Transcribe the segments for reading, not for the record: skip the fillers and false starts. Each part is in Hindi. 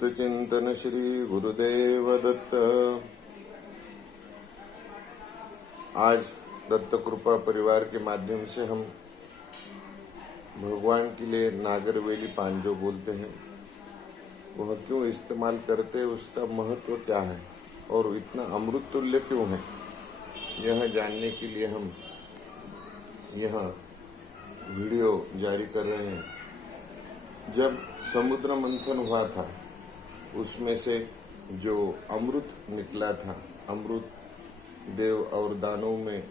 अवधूत चिंतन श्री गुरुदेव दत्त। आज दत्त कृपा परिवार के माध्यम से हम भगवान के लिए नागरवेली पान जो बोलते हैं वह क्यों इस्तेमाल करते हैं, उसका महत्व क्या है और इतना अमृत तुल्य क्यों है, यह जानने के लिए हम यह वीडियो जारी कर रहे हैं। जब समुद्र मंथन हुआ था उसमें से जो अमृत निकला था, अमृत देव और दानव में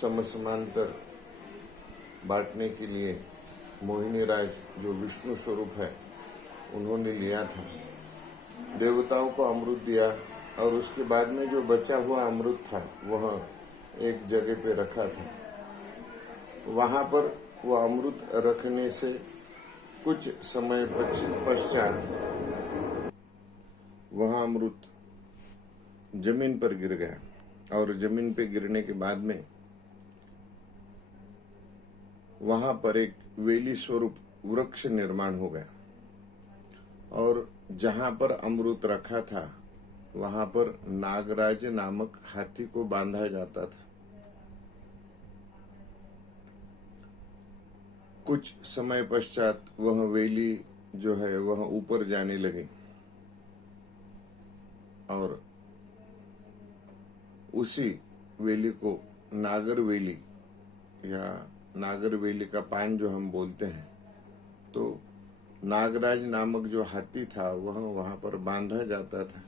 समसमांतर बांटने के लिए मोहिनी राज जो विष्णु स्वरूप है उन्होंने लिया था, देवताओं को अमृत दिया और उसके बाद में जो बचा हुआ अमृत था वह एक जगह पे रखा था। वहां पर वह अमृत रखने से कुछ समय पश्चात वह अमृत जमीन पर गिर गया और जमीन पे गिरने के बाद में वहां पर एक वेली स्वरूप वृक्ष निर्माण हो गया और जहां पर अमृत रखा था वहां पर नागराज नामक हाथी को बांधा जाता था। कुछ समय पश्चात वह वेली जो है वह ऊपर जाने लगी और उसी वेली को नागरवेली या नागरवेली का पान जो हम बोलते हैं, तो नागराज नामक जो हाथी था वह वहां पर बांधा जाता था।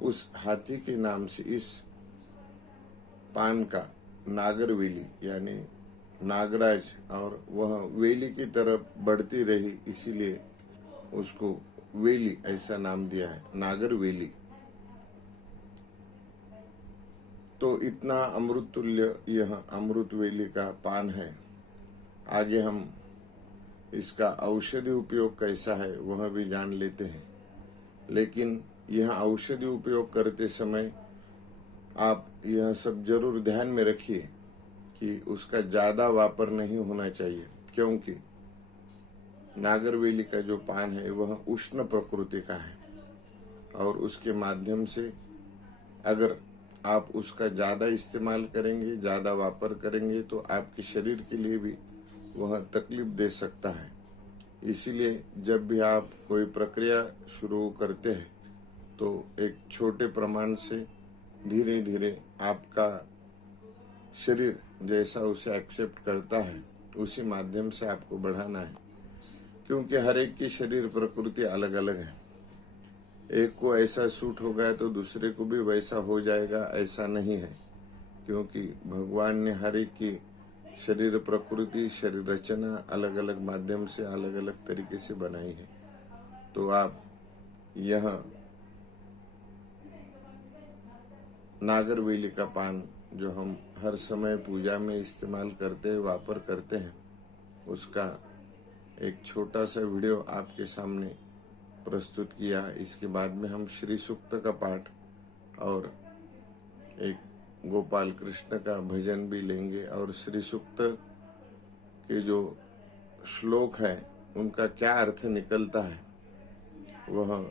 उस हाथी के नाम से इस पान का नागरवेली यानी नागराज और वह वेली की तरफ बढ़ती रही, इसीलिए उसको वेली ऐसा नाम दिया है, नागरवेली। तो इतना अमृत तुल्य यह अमृत वेली का पान है। आगे हम इसका औषधि उपयोग कैसा है वह भी जान लेते हैं, लेकिन यह औषधि उपयोग करते समय आप यह सब जरूर ध्यान में रखिए कि उसका ज्यादा वापर नहीं होना चाहिए, क्योंकि नागरवेली का जो पान है वह उष्ण प्रकृति का है और उसके माध्यम से अगर आप उसका ज्यादा इस्तेमाल करेंगे, ज्यादा वापर करेंगे तो आपके शरीर के लिए भी वह तकलीफ दे सकता है। इसीलिए जब भी आप कोई प्रक्रिया शुरू करते हैं तो एक छोटे प्रमाण से धीरे धीरे आपका शरीर जैसा उसे एक्सेप्ट करता है उसी माध्यम से आपको बढ़ाना है, क्योंकि हर एक की शरीर प्रकृति अलग अलग है। एक को ऐसा सूट हो गया तो दूसरे को भी वैसा हो जाएगा, ऐसा नहीं है, क्योंकि भगवान ने हर एक की शरीर प्रकृति, शरीर रचना अलग अलग माध्यम से अलग अलग तरीके से बनाई है। तो आप यह नागरवेली का पान जो हम हर समय पूजा में इस्तेमाल करते हैं, वापर करते हैं, उसका एक छोटा सा वीडियो आपके सामने प्रस्तुत किया। इसके बाद में हम श्री सूक्त का पाठ और एक गोपाल कृष्ण का भजन भी लेंगे और श्री सूक्त के जो श्लोक है उनका क्या अर्थ निकलता है वह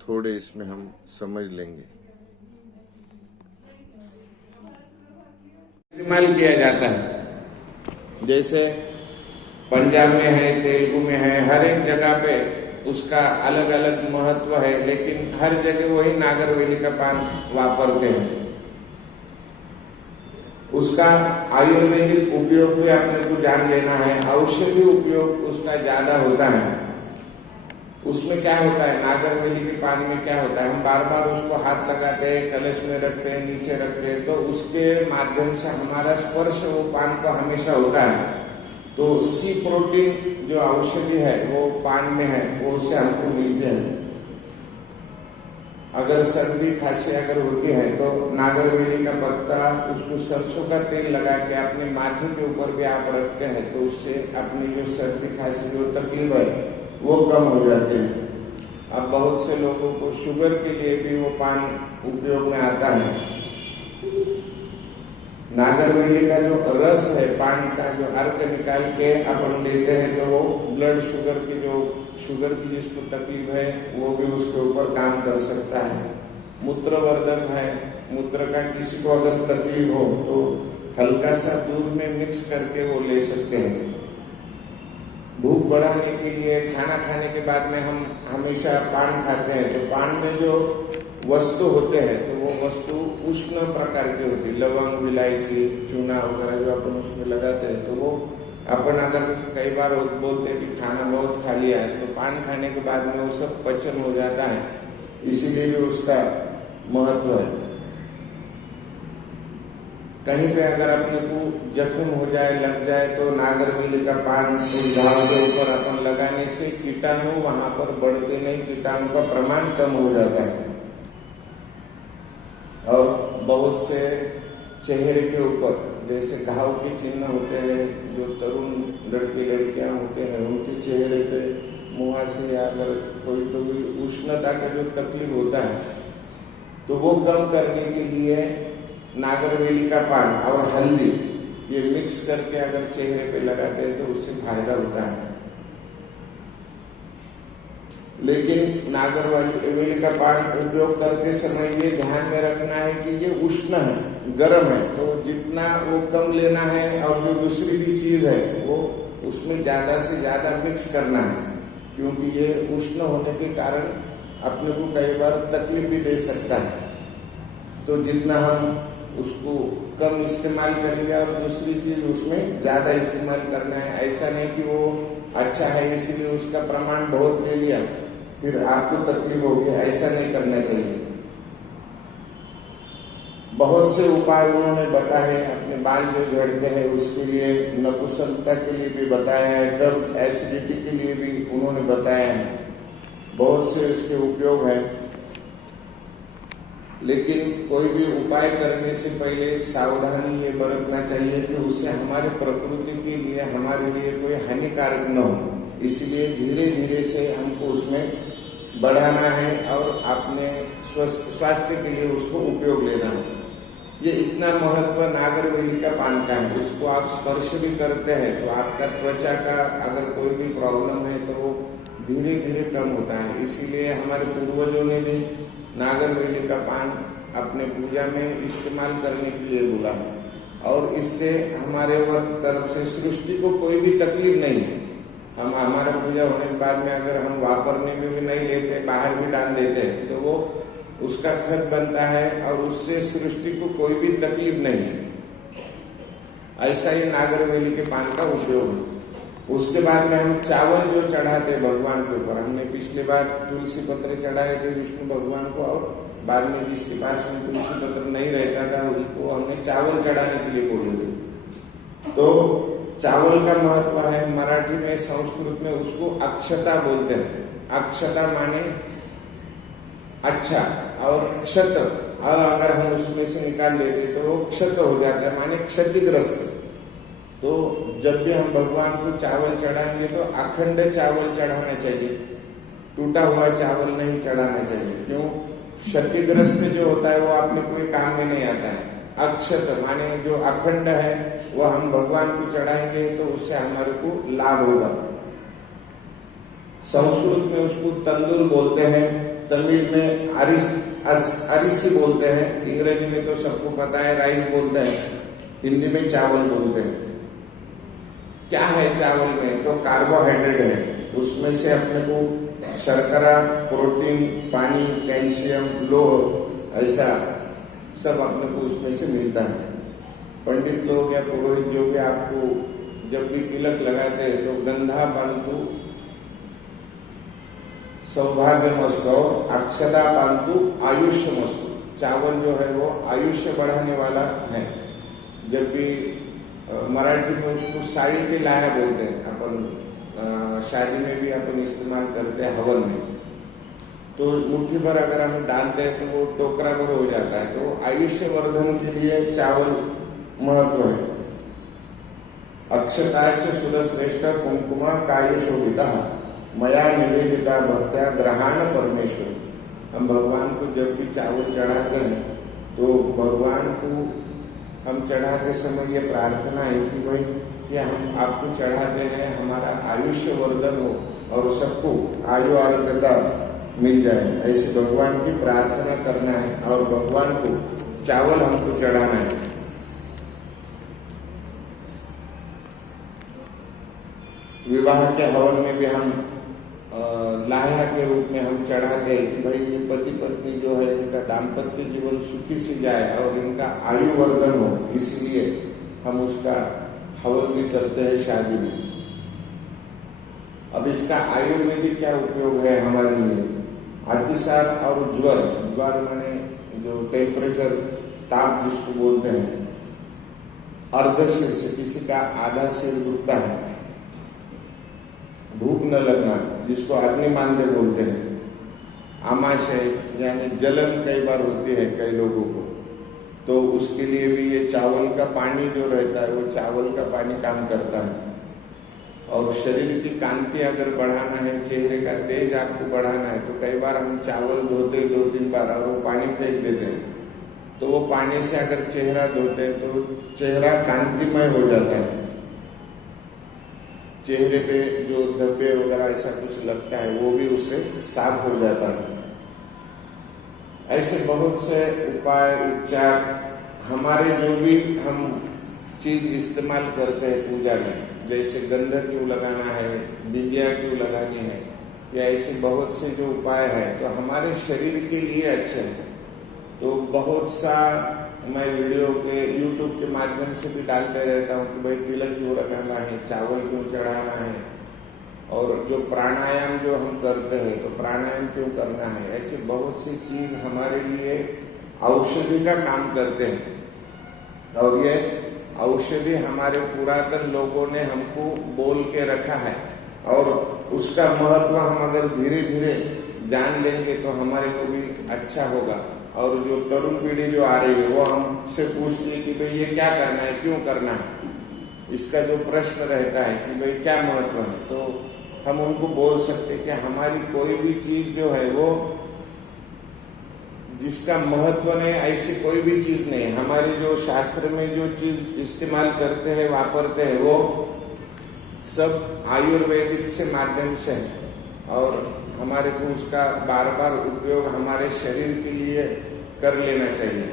थोड़े इसमें हम समझ लेंगे। इस्तेमाल किया जाता है, जैसे पंजाब में है, तेलुगु में है, हर एक जगह पे उसका अलग अलग महत्व है, लेकिन हर जगह वही नागरवेली का पान वापरते हैं। उसका आयुर्वेदिक उपयोग भी अपने को जान लेना है, औषधि उपयोग उसका ज्यादा होता है। उसमें क्या होता है, नागरवेली के पान में क्या होता है, हम बार बार उसको हाथ लगाते हैं, कलश में रखते हैं, नीचे रखते हैं, तो उसके माध्यम से हमारा स्पर्श वो पान को हमेशा होता है। तो सी प्रोटीन जो औषधि है वो पान में है, वो उससे हमको मिलते हैं। अगर सर्दी खांसी अगर होती है तो नागरवेली का पत्ता, उसको सरसों का तेल लगा के अपने माथे के ऊपर भी आप रखते हैं तो उससे अपनी जो सर्दी खांसी जो तकलीफ है वो कम हो जाते हैं। अब बहुत से लोगों को शुगर के लिए भी वो पान उपयोग में आता है। नागरवेली का जो रस है, पान का जो अर्क निकाल के अपन लेते हैं तो वो ब्लड शुगर की जो शुगर की जिसको तकलीफ है वो भी उसके ऊपर काम कर सकता है। मूत्रवर्धक है, मूत्र का किसी को अगर तकलीफ हो तो हल्का सा दूध में मिक्स करके वो ले सकते हैं। भूख बढ़ाने के लिए खाना खाने के बाद में हम हमेशा पान खाते हैं, तो पान में जो वस्तु होते हैं तो वो वस्तु उष्ण प्रकार की होती है, लवंग, इलायची, चूना वगैरह जो अपन उसमें लगाते हैं, तो वो अपन अगर कई बार बोलते हैं कि खाना बहुत खा लिया है, तो पान खाने के बाद में वो सब पचन हो जाता है, इसीलिए भी उसका महत्व है। कहीं पे अगर अपने को जख्म हो जाए, लग जाए, तो नागरवेली का पान उस घाव के ऊपर अपन लगाने से कीटाणु वहां पर बढ़ते नहीं, कीटाणु का प्रमाण कम हो जाता है। और बहुत से चेहरे के ऊपर जैसे घाव के चिन्ह होते हैं, जो तरुण लड़के लड़कियां होते हैं उनके चेहरे पे मुहासे या अगर कोई तो भी उष्णता का जो तकलीफ होता है तो वो कम करने के लिए नागरवेली का पान और हल्दी ये मिक्स करके अगर चेहरे पे लगाते हैं तो उससे फायदा होता है। लेकिन नागरवेली का पान उपयोग करते समय ये ध्यान में रखना है कि ये उष्ण है, गर्म है, तो जितना वो कम लेना है और जो दूसरी भी चीज है वो उसमें ज्यादा से ज्यादा मिक्स करना है, क्योंकि ये उष्ण होने के कारण अपने को कई बार तकलीफ भी दे सकता है। तो जितना हम उसको कम इस्तेमाल करेंगे और दूसरी चीज उसमें ज्यादा इस्तेमाल करना है। ऐसा नहीं कि वो अच्छा है इसलिए उसका प्रमाण बहुत ले लिया फिर आपको तकलीफ होगी, ऐसा नहीं करना चाहिए। बहुत से उपाय उन्होंने बताए, अपने बाल जो झड़ते हैं उसके लिए, नपुंसकता के लिए भी बताया है, कब्ज एसिडिटी के लिए भी उन्होंने बताया है, बहुत से इसके उपयोग हैं। लेकिन कोई भी उपाय करने से पहले सावधानी ये बरतना चाहिए कि उससे हमारे प्रकृति के लिए, हमारे लिए कोई हानिकारक न हो। इसलिए धीरे धीरे से हमको उसमें बढ़ाना है और अपने स्वास्थ्य के लिए उसको उपयोग लेना है। ये इतना महत्व नागरवेली का पान का है, उसको आप स्पर्श भी करते हैं तो आपका त्वचा का अगर कोई भी प्रॉब्लम है तो वो धीरे धीरे कम होता है। इसीलिए हमारे पूर्वजों ने भी नागरवेली का पान अपने पूजा में इस्तेमाल करने के लिए बोला है, और इससे हमारे तरफ से सृष्टि को कोई भी तकलीफ नहीं है। हम हमारा पूजा होने के बाद में अगर हम वापरने में भी नहीं लेते, बाहर भी डाल देते हैं, तो वो उसका खत बनता है और उससे सृष्टि को कोई भी तकलीफ नहीं है। ऐसा ही नागरवेली के पान का उपयोग है। उसके बाद में हम चावल जो चढ़ाते भगवान के ऊपर, हमने पिछले बार तुलसी पत्र चढ़ाए थे विष्णु भगवान को, और बाद में जिसके पास में तुलसी पत्र नहीं रहता था उनको हमने चावल चढ़ाने के लिए बोले थे। तो चावल का महत्व है, मराठी में, संस्कृत में उसको अक्षता बोलते हैं। अक्षता माने अच्छा, और क्षत अगर हम उसमें से निकाल लेते तो वो क्षत हो जाता है, माने क्षतिग्रस्त। तो जब भी हम भगवान को चावल चढ़ाएंगे तो अखंड चावल चढ़ाना चाहिए, टूटा हुआ चावल नहीं चढ़ाना चाहिए। क्यों? क्षतिग्रस्त जो होता है वो अपने कोई काम में नहीं आता है। अक्षत माने जो अखंड है वो हम भगवान को चढ़ाएंगे तो उससे हमारे को लाभ होगा। संस्कृत में उसको तंदूर बोलते हैं, तमिल में अरिसी बोलते हैं, अंग्रेजी में तो सबको पता है राइस बोलते हैं, हिंदी में चावल बोलते हैं। क्या है चावल में? तो कार्बोहाइड्रेट है, उसमें से अपने को शर्करा, प्रोटीन, पानी, कैल्शियम, लोह, ऐसा सब अपने को उसमें से मिलता है। पंडित लोग या पुरोहित जो भी आपको जब भी तिलक लगाते हैं तो गंधा पांतु सौभाग्यमस्तु, अक्षता पांतु आयुष्यमस्तु। चावल जो है वो आयुष्य बढ़ाने वाला है। जब भी मराठी में उसको साड़ी के लाया बोलते हैं, अपन शादी में भी अपन इस्तेमाल करते हैं हवन में। तो मुट्ठी भर अगर हम डालते हैं तो वो टोकरा भर हो जाता है। तो आयुष्य वर्धन के लिए चावल महत्व है। अक्षताश्च सुरश्रेष्ठ कुंकुमा कायुशोभिता मया निवेदिता भक्त्या ग्रहाण परमेश्वर। हम भगवान को जब भी चावल चढ़ाते हैं तो भगवान को हम चढ़ाते समय ये प्रार्थना है कि भाई ये हम आपको चढ़ाते हैं, हमारा आयुष्य वर्धन हो, और सबको आयु आरोग्यता मिल जाए, ऐसे भगवान की प्रार्थना करना है और भगवान को चावल हमको चढ़ाना है। विवाह के हवन में भी हम लाया के रूप में हम चढ़ाते हैं कि भाई ये पति पत्नी जो है इनका दाम्पत्य जीवन सुखी से जाए और इनका आयु वर्धन हो, इसलिए हम उसका हवन भी करते हैं शादी में। अब इसका आयुर्वेदिक क्या उपयोग है हमारे लिए? अतिसार और ज्वर, ज्वर माने जो टेम्परेचर, ताप जिसको बोलते हैं, अर्ध सिर से किसी का आधा सिर दुखता है, भूख न लगना जिसको अग्निमांद्य बोलते हैं, आमाशय यानी जलन कई बार होती है कई लोगों को, तो उसके लिए भी ये चावल का पानी जो रहता है वो चावल का पानी काम करता है। और शरीर की कांति अगर बढ़ाना है, चेहरे का तेज आपको बढ़ाना है, तो कई बार हम चावल धोते 2-3 बार और वो पानी फेंक देते हैं, तो वो पानी से अगर चेहरा धोते हैं तो चेहरा कांतिमय हो जाता है, चेहरे पे जो धब्बे वगैरह ऐसा कुछ लगता है वो भी उससे साफ हो जाता है। ऐसे बहुत से उपाय उपचार हमारे जो भी हम चीज इस्तेमाल करते हैं पूजा में, जैसे गंध क्यों लगाना है, बिंदिया क्यों लगानी है, या ऐसे बहुत से जो उपाय है तो हमारे शरीर के लिए अच्छे हैं। तो बहुत सा मैं वीडियो के YouTube के माध्यम से भी डालते रहता हूँ कि भाई तिलक क्यों लगाना है, चावल क्यों चढ़ाना है, और जो प्राणायाम जो हम करते हैं तो प्राणायाम क्यों करना है। ऐसे बहुत सी चीज हमारे लिए औषधि का काम करते हैं, और ये औषधि हमारे पुरातन लोगों ने हमको बोल के रखा है, और उसका महत्व हम अगर धीरे धीरे जान लेंगे तो हमारे को भी अच्छा होगा। और जो तरुण पीढ़ी जो आ रही है वो हमसे पूछती है कि भाई ये क्या करना है, क्यों करना है, इसका जो प्रश्न रहता है कि भाई क्या महत्व है, तो हम उनको बोल सकते हैं कि हमारी कोई भी चीज जो है वो जिसका महत्व नहीं, ऐसी कोई भी चीज नहीं। हमारे जो शास्त्र में जो चीज इस्तेमाल करते हैं, वापरते हैं, वो सब आयुर्वेदिक से माध्यम से है, और हमारे को उसका बार बार उपयोग हमारे शरीर के लिए कर लेना चाहिए।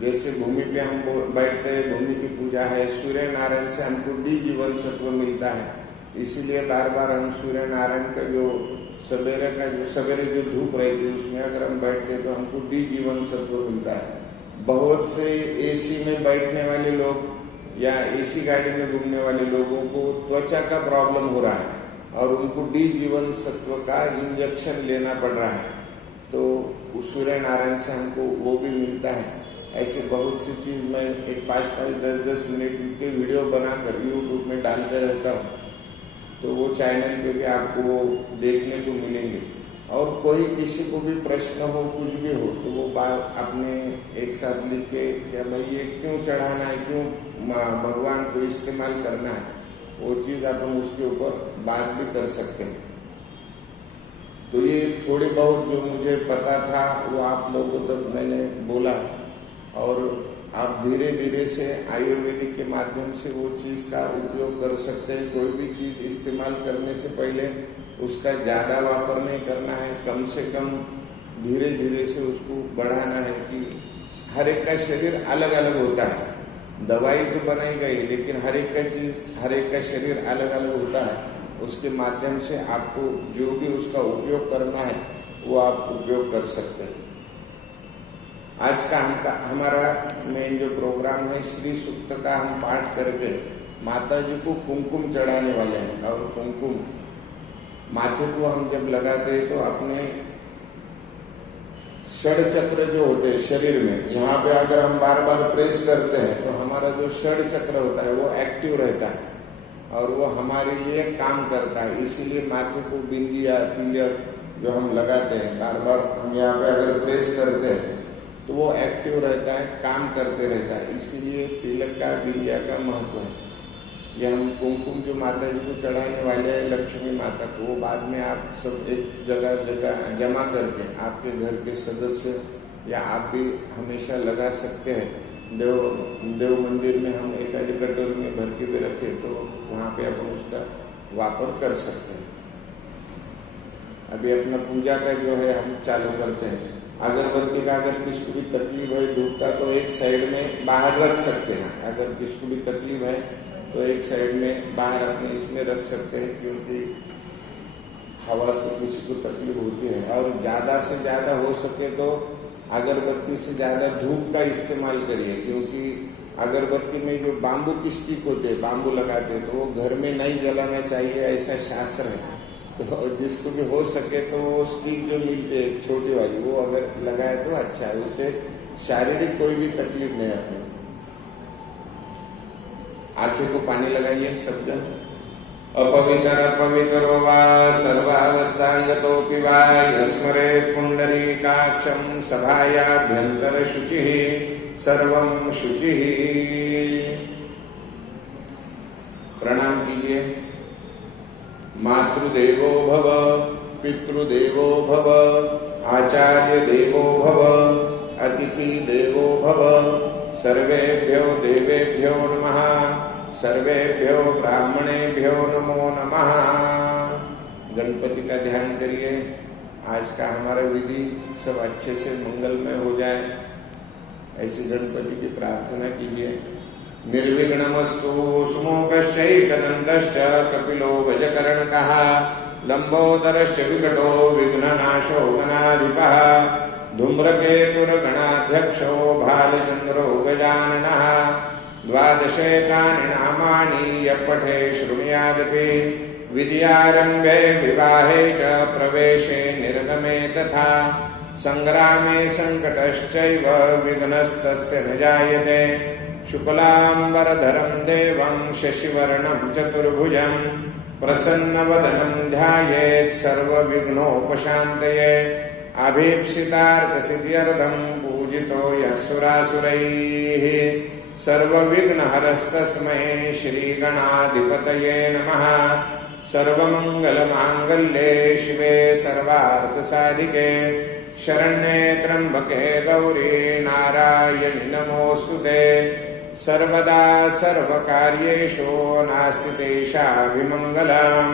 जैसे भूमि पे हम बैठते हैं, भूमि की पूजा है, सूर्य नारायण से हमको डी जीवन सत्व मिलता है, इसीलिए बार बार हम सूर्य नारायण का जो सवेरे जो धूप रहती है उसमें अगर हम बैठते हैं तो हमको डी जीवन सत्व मिलता है। बहुत से एसी में बैठने वाले लोग या एसी गाड़ी में घूमने वाले लोगों को त्वचा का प्रॉब्लम हो रहा है और उनको डी जीवन सत्व का इंजेक्शन लेना पड़ रहा है, तो सूर्य नारायण से हमको वो भी मिलता है। ऐसे बहुत सी चीज मैं एक 5-5, 10-10 मिनट के वीडियो बनाकर यूट्यूब में डालते रहता हूँ, तो वो चैनल पे भी आपको देखने को मिलेंगे। और कोई किसी को भी प्रश्न हो, कुछ भी हो, तो वो बात अपने एक साथ लिख के क्या भाई ये क्यों चढ़ाना है, क्यों भगवान को इस्तेमाल करना है, वो चीज अपन उसके ऊपर बात भी कर सकते हैं। तो ये थोड़ी बहुत जो मुझे पता था वो आप लोगों तक मैंने बोला, और आप धीरे धीरे से आयुर्वेदिक के माध्यम से वो चीज का उपयोग कर सकते हैं। कोई भी चीज इस्तेमाल करने से पहले उसका ज्यादा वापर नहीं करना है, कम से कम धीरे धीरे से उसको बढ़ाना है कि हर एक का शरीर अलग अलग होता है। दवाई तो बनाई गई, लेकिन हर एक का चीज, हर एक का शरीर अलग अलग होता है। उसके माध्यम से आपको जो भी उसका उपयोग करना है वो आप उपयोग कर सकते हैं। आज का हमारा मेन जो प्रोग्राम है, श्री सूक्त का हम पाठ करके माता जी को कुमकुम चढ़ाने वाले हैं। और कुमकुम माथे को हम जब लगाते हैं तो अपने षड चक्र जो होते हैं शरीर में, यहाँ पे अगर हम बार बार प्रेस करते हैं तो हमारा जो षड चक्र होता है वो एक्टिव रहता है और वो हमारे लिए काम करता है। इसीलिए माथे को बिंदिया, तिलक जो हम लगाते हैं, बार बार हम यहाँ पे अगर प्रेस करते हैं तो वो एक्टिव रहता है, काम करते रहता है। इसीलिए तिलक का, बिंदिया का महत्व है। ये हम कुमकुम जो माता जी को चढ़ाने वाले हैं लक्ष्मी माता को, वो बाद में आप सब एक जगह जमा करके आपके घर के सदस्य या आप भी हमेशा लगा सकते हैं। देव मंदिर में हम एक आधी कटोरी में भर के भी रखे तो वहाँ पे अपन उसका वापर कर सकते हैं। अभी अपना पूजा का जो है हम चालू करते हैं। अगरबत्ती का अगर किसी को भी तकलीफ है धूप का तो एक साइड में बाहर रख सकते हैं। अगर किसी को भी तकलीफ है तो एक साइड में बाहर अपने इसमें रख सकते हैं, क्योंकि हवा से किसी को तकलीफ होती है। और ज्यादा से ज्यादा हो सके तो अगरबत्ती से ज्यादा धूप का इस्तेमाल करिए, क्योंकि अगरबत्ती में जो बाम्बू की स्टिक होते हैं, बाम्बू लगाते हैं, तो वो घर में नहीं जलाना चाहिए, ऐसा शास्त्र है। तो जिसको भी हो सके तो वो स्टिक जो मिलती है छोटी वाली, वो अगर लगाए तो अच्छा है, उससे शारीरिक कोई भी तकलीफ नहीं आती। आंखें को पानी लगाइए सब जन। अपवित्र वा सर्वावस्थांगतोऽपि वा यस्मरेत् पुंडरीकाक्षं सभायाभ्यंतर शुचिः सर्वं शुचिः। प्रणाम कीजिए। मातृदेवो भव, पितृदेवो भव, आचार्य देवो भव, अतिथि देवो भव। सर्वेभ्यो देवेभ्यो नमः, सर्वेभ्यो ब्राह्मणेभ्यो नमो नमः। गणपति का ध्यान करिए। आज का हमारा विधि सब अच्छे से मंगलमय हो जाए, ऐसी गणपति की प्रार्थना कीजिए। निर्विघ्नमस्तु सुमोकश्चैकदन्तश्च कपिलो गजकर्णकः लंबोदरश्च विकटो विघ्ननाशो गणाधिपः धूम्रकेतुर्गणाध्यक्षो भालचन्द्रो गजाननः। द्वादशैतानि नामानि यः पठे शृणुयादपि विद्यारम्भे विवाहे च प्रवेशे निर्गमे तथा संग्रामे संकटश्चैव विघ्नस्तस्य न जायते। शुक्लांबरधरं देवं शशिवर्णं चतुर्भुजं प्रसन्नवदनं ध्यायेत् सर्वविघ्नोपशान्तये। अभीप्सितार्थसिद्ध्यर्थं पूजितो यः सुरासुरैः सर्वविघ्नहरस्तस्मै श्रीगणाधिपतये नमः। सर्वमङ्गलमाङ्गल्ये शिवे सर्वार्थसाधिके शरण्ये त्र्यम्बके गौरी नारायणि नमोऽस्तुते। सर्वदा सर्वकार्येषु नास्ति तेषाभिमङ्गलम्।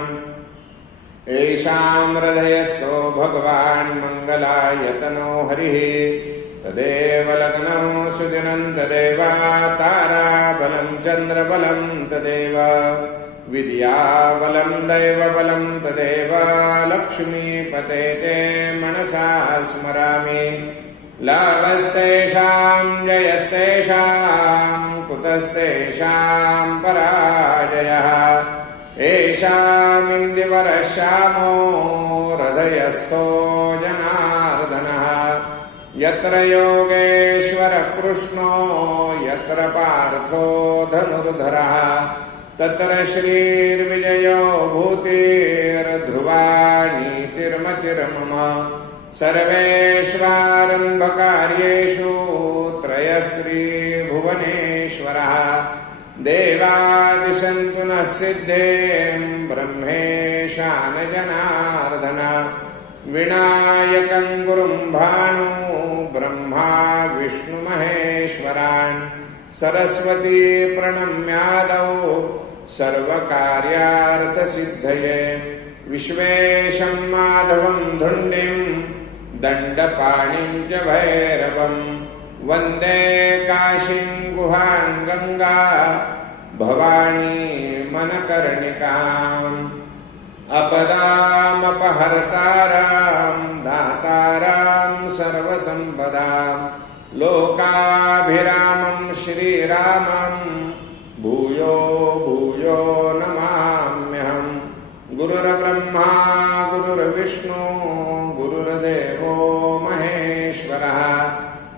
येषां हृदयस्थो भगवान् मङ्गलायतनो हरिः तदेव लग्नो सुदिनं तदेव ताराबलं चन्द्रबलं तदेव विद्याबलं दैवबलं तदेव लक्ष्मीपते ते मनसा स्मरामि। लाभस्तेषां जयस्तेषां कुतस्तेषां पराजयः। येषामिन्दिवरः श्यामो हृदयस्थो जनार्दनः। यत्र योगेश्वर कृष्णो यत्र पार्थो धनुर्धरः तत्र श्रीर्विजयो भूतिर्ध्रुवा नीतिर्मतिर्मम। सर्वेष्वारम्भकार्येषु त्रयस्त्रिभुवनेश्वरः। देवादिशन्तु नः सिद्धें ब्रह्मेशान जनार्दन। विनायकं गुरुं भानु ब्रह्मा विष्णु महेश्वरान्। सरस्वती प्रणम्यादौ सर्वकार्यार्थसिद्धये। विश्वेशं माधवं धुण्डिं दण्डपाणिं च भैरवं। वन्दे काशीं गुहां गंगा भवानी मनकर्णिकाम्। अपदामपहर्तारां दातारां सर्वसम्पदां। लोकाभिरामं श्रीरामं भूयो भूयो नमाम्यहम्। गुरुर्ब्रह्मा गुरुर्विष्णु गुरुर्देवो महेश्वरः।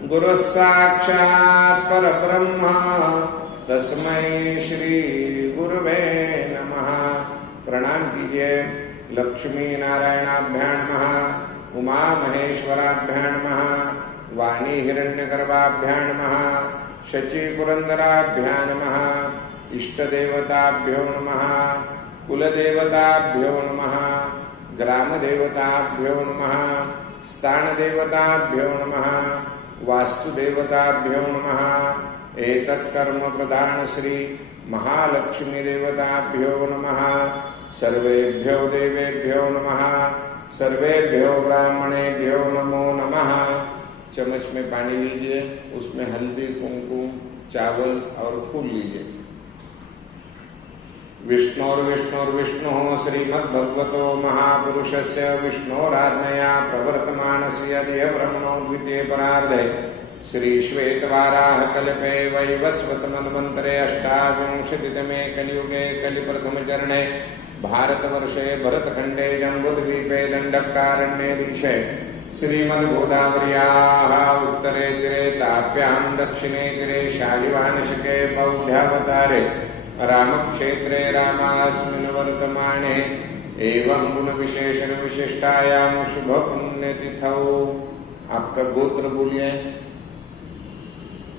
गुरुः साक्षात् परब्रह्म तस्मै श्री गुरुवे नमः। प्रणाम कीजिए। लक्ष्मी नारायणाभ्यां नमः, उमा महेश्वराभ्यां नमः, वाणी हिरण्यगर्भाभ्यां नमः, शची पुरंदराभ्यां नमः, इष्टदेवताभ्यो नमः, कुलदेवताभ्यो नमः, ग्रामदेवताभ्यो नमः, स्थानदेवताभ्यो नमः, वास्तुदेवताभ्यो नमः। एतत्कर्म प्रधान श्री महालक्ष्मी देवताभ्यो नमः। सर्वेभ्यो देवेभ्यो नमः। सर्वेभ्यो ब्राह्मणेभ्यो नमो नमः। चम्मच में पानी लीजिए, उसमें हल्दी, कुमकुम, चावल और फूल लीजिए। विष्णुर्विष्णुर्विष्णुः श्रीमद्भगवतो महापुरुषस्य विष्णोराज्ञया प्रवर्तमानस्य अद्य ब्रह्मणो द्वितीये परार्धे श्रीश्वेतवाराहकल्पे वैवस्वतमन्वन्तरे अष्टाविंशतितमे कलियुगे कलिप्रथमचरणे भारतवर्षे भरतखण्डे जम्बूद्वीपे दण्डकारण्ये देशे श्रीमद्गोदावर्याः उत्तरे तीरे ताभ्यां दक्षिणे तीरे शालिवाहनशके बौद्ध्यावतारे रामक्षेत्रे रामास्मिन् वर्तमाने एवं गुणविशेषण विशिष्टायां शुभ पुण्यतिथौ। आपका गोत्र बोलिए,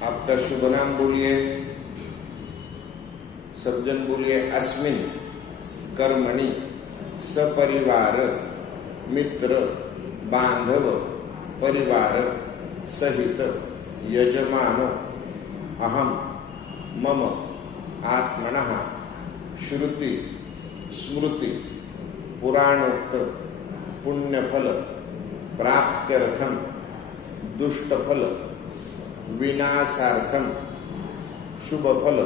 आपका शुभ नाम बोलिए। सब जन बोलिए। अस्मिन् कर्मणि सपरिवार मित्र बांधव परिवार सहित यजमान अहम मम आत्मनः श्रुति स्मृति पुराणोक्त पुण्यफल प्राप्त्यर्थम दुष्टफल विनाशार्थम शुभफल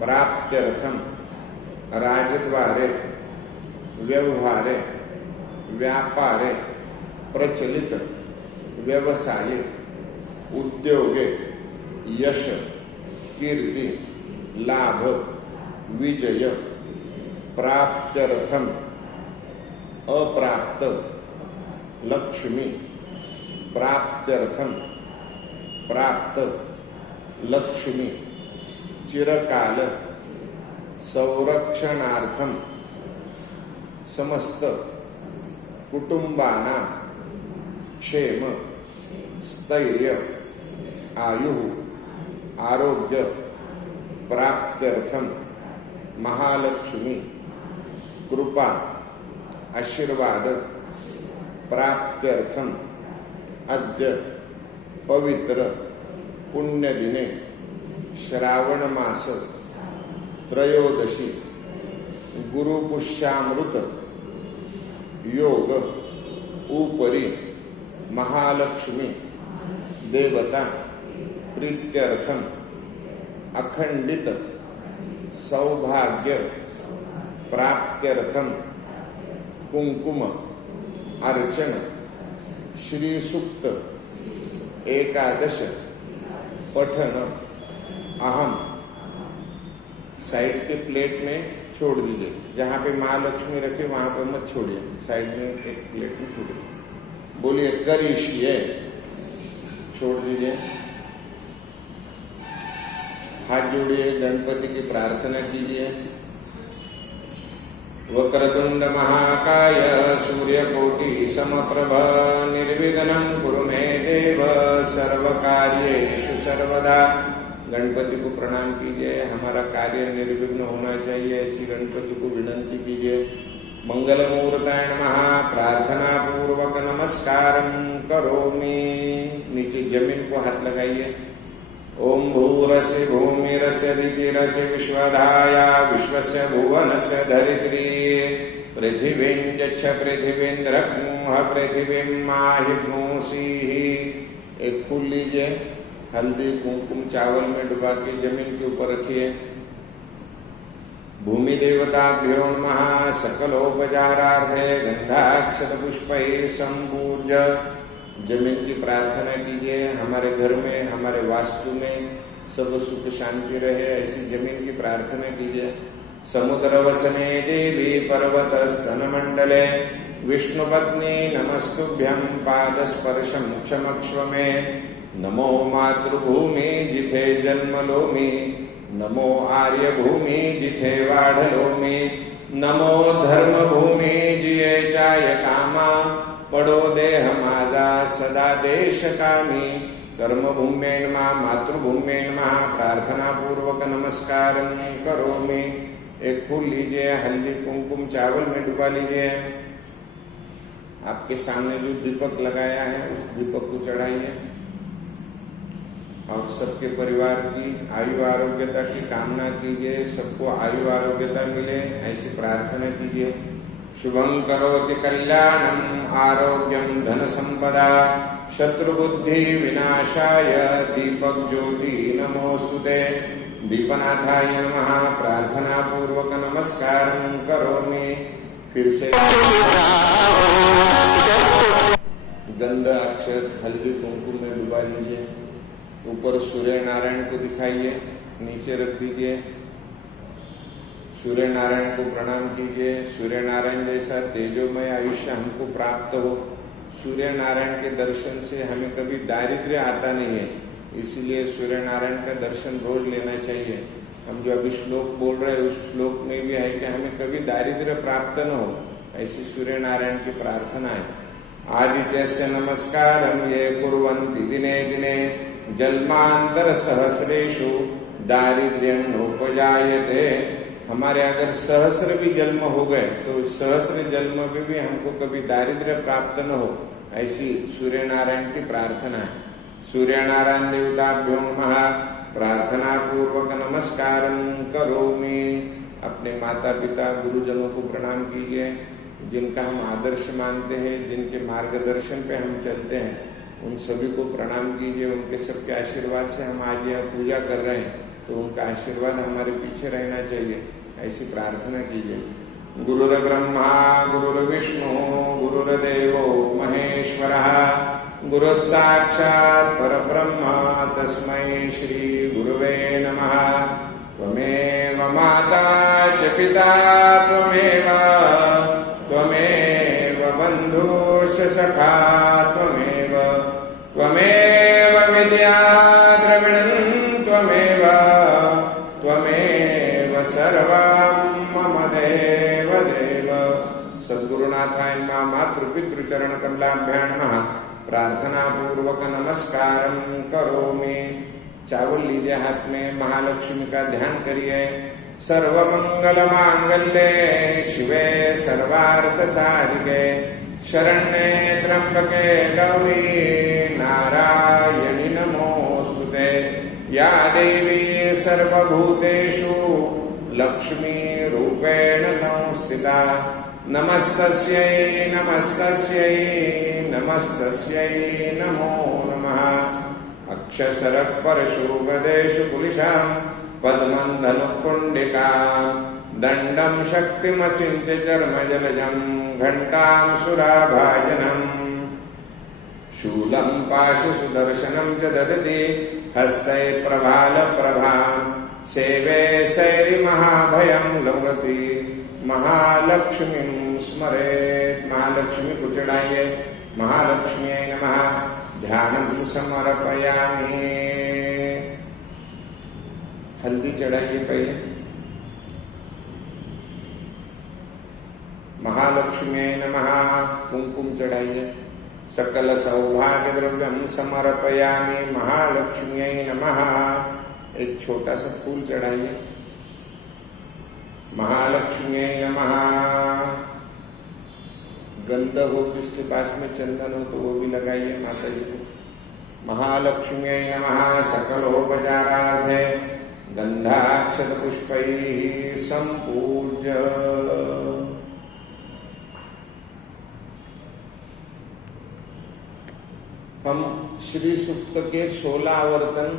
प्राप्त्यर्थम राजद्वारे व्यवहारे व्यापारे प्रचलित व्यवसाये उद्योगे यश कीर्ति लाभ विजय प्राप्त्यर्थम अप्राप्त लक्ष्मी प्राप्त्यर्थम प्राप्त लक्ष्मी चिरकाल संरक्षणार्थम समस्त कुटुंबानां क्षेम स्थैर्य आयु आरोग्य प्राप्त्यर्थम महालक्ष्मी कृपा आशीर्वाद प्राप्त्यर्थम अद्य पवित्र पुण्यदिने श्रावण मास त्रयोदशी गुरुपुष्यामृत योग उपरि महालक्ष्मी देवता प्रीत्यर्थम अखंडित सौभाग्य प्राप्त्यर्थम कुंकुम अर्चन श्री सूक्त एकादश पठन अहम साइड के प्लेट में छोड़ दीजिए। जहां पे महालक्ष्मी रखे वहां पे मत छोड़िए, साइड में एक प्लेट में छोड़िए। बोलिए करिष्ये, छोड़ दीजिए। हाथ जोड़िए, गणपति की प्रार्थना कीजिए। वक्रतुंड महाकाय सूर्यकोटि समप्रभ निर्विघ्नं कुरु मे देव सर्वकार्येषु सर्वदा। गणपति को प्रणाम कीजिए। हमारा कार्य निर्विघ्न होना चाहिए, ऐसी गणपति को विनंती कीजिए। मंगल मूर्ताय नमः। प्रार्थना पूर्वक नमस्कारं करोमि। नीचे जमीन को हाथ लगाइए। ओम भूरस्य भूमिरस्य दितिरस्य विश्वधाया विश्वस्य भुवनस्य धरित्री पृथिवीं यच्छ पृथिवीन्द्रग्मुह पृथिवीं माहिर्मोषीः। एक फूल लीजिए, हल्दी कुमकुम चावल में डुबा के जमीन के ऊपर रखिए। भूमि देवताभ्यो नमः। सकलोपचारार्थे गंधाक्षत पुष्पैः संपूज्य जमीन की प्रार्थना कीजिए। हमारे घर में हमारे वास्तु में सब सुख शांति रहे, ऐसी जमीन की प्रार्थना कीजिए। समुद्र वसने देवी पर्वत स्तन मंडले विष्णुपत्नी नमस्तुभ्यं पादस्पर्शं क्षमक्ष्व मे। नमो मातृभूमि जिथे जन्म लोमी, नमो आर्य भूमि जिथे वाढलोमी, नमो धर्म भूमि जिये चाय कामा, पडो देह माझा सदा देश कामी। कर्म भूम्येन्मा मातृभूम्येन्मा प्रार्थना पूर्वक नमस्कार करोमि। एक फूल लीजिए, हल्दी कुमकुम चावल में डुबा लीजिए। आपके सामने जो दीपक लगाया है उस दीपक को चढ़ाइए और सबके परिवार की आयु आरोग्यता की कामना कीजिए। सबको आयु आरोग्यता मिले, ऐसी प्रार्थना कीजिए। शुभं करोति कल्याणम् आरोग्यं धनसम्पदा शत्रुबुद्धि विनाशाय दीपक ज्योति नमोस्तुते। दीपनाथाय नमः। प्रार्थना पूर्वक नमस्कारं करोमि। फिर से गंध अक्षत हल्दी कुमकुम में डुबा लीजिए। ऊपर सूर्य नारायण को दिखाइए, नीचे रख दीजिए। सूर्य नारायण को प्रणाम कीजिए। सूर्य नारायण जैसा तेजोमय आयुष्य हमको प्राप्त हो। सूर्य नारायण के दर्शन से हमें कभी दारिद्र्य आता नहीं है, इसलिए सूर्य नारायण का दर्शन रोज लेना चाहिए। हम जो अभी श्लोक बोल रहे हैं उस श्लोक में भी है कि हमें कभी दारिद्र्य प्राप्त न हो, ऐसी सूर्य नारायण की प्रार्थना है। आदित्यस्य नमस्कारं ये कुर्वन्ति दिने दिने जन्मांतर सहस्रेषु दारिद्र्यं नोपजायते। हमारे अगर सहस्र भी जन्म हो गए तो सहस्र जन्म में भी हमको कभी दारिद्र्य प्राप्त न हो, ऐसी सूर्य नारायण की प्रार्थना है। सूर्य नारायण देवताभ्यो नमः। प्रार्थना पूर्वक नमस्कारं करोमि। अपने माता पिता गुरुजनों को प्रणाम कीजिए, जिनका हम आदर्श मानते हैं, जिनके मार्गदर्शन पे हम चलते हैं, उन सभी को प्रणाम कीजिए। उनके सबके आशीर्वाद से हम आज यह पूजा कर रहे हैं, तो उनका आशीर्वाद हमारे पीछे रहना चाहिए, ऐसी प्रार्थना कीजिए। गुरुर्ब्रह्मा गुरुर्विष्णु गुरुर्देवो महेश्वरः गुरुः साक्षात् परब्रह्म तस्मै श्री गुरुवे नमः। त्वमेव माता च पिता त्वमेव बन्धुश्च सखा त्वमेव विद्या द्रविणं त्वमेव सर्वं मम देव देव। सद्गुरुनाथाय नमः। मातृपितृचरण कमलाभ्यां नमः। प्रार्थना पूर्वक नमस्कारं करोमि। चावल लीजिए हाथ में, महालक्ष्मी का ध्यान करिए। सर्वमंगल मांगल्ये शिवे सर्वार्थ साधिके शरण्ये त्र्यंबके गौरी नारायणि नमोस्तुते। या देवी सर्वभूतेषु लक्ष्मी रूपेण संस्थिता नमस्तस्यै नमस्तस्यै नमस्तस्यै नमो नमः। अक्षसरः परशु गदेषु कुलिशां पद्मं धनुःकुण्डिकां दण्डं शक्तिमसिं च चर्मजलजं घण्टां सुराभाजनम् शूलं पाशुसुदर्शनं च ददति हस्तै प्रभालप्रभां सेवे शैरिमहाभयं लौगति महालक्ष्मीं स्मरेत्। महालक्ष्मी को चढ़ाइए। महालक्ष्म्यै नमः। ध्यानं समर्पयामि। हल्दी चढ़ाइए पहले। महालक्ष्म्यै नमः। कुमकुम चढ़ाइए। सकल सौभाग्य द्रव्यम समर्पयामि। महालक्ष्म्यै नमः। एक छोटा सा फूल चढ़ाइए। महालक्ष्म्यै नमः। गंध हो, किसके पास में चंदन हो तो वो भी लगाइए माता जी को। महालक्ष्म्यै नमः। सकलोपचारार्थे गंधाक्षत पुष्पैः संपूज्य। हम श्री सूक्त के 16 आवर्तन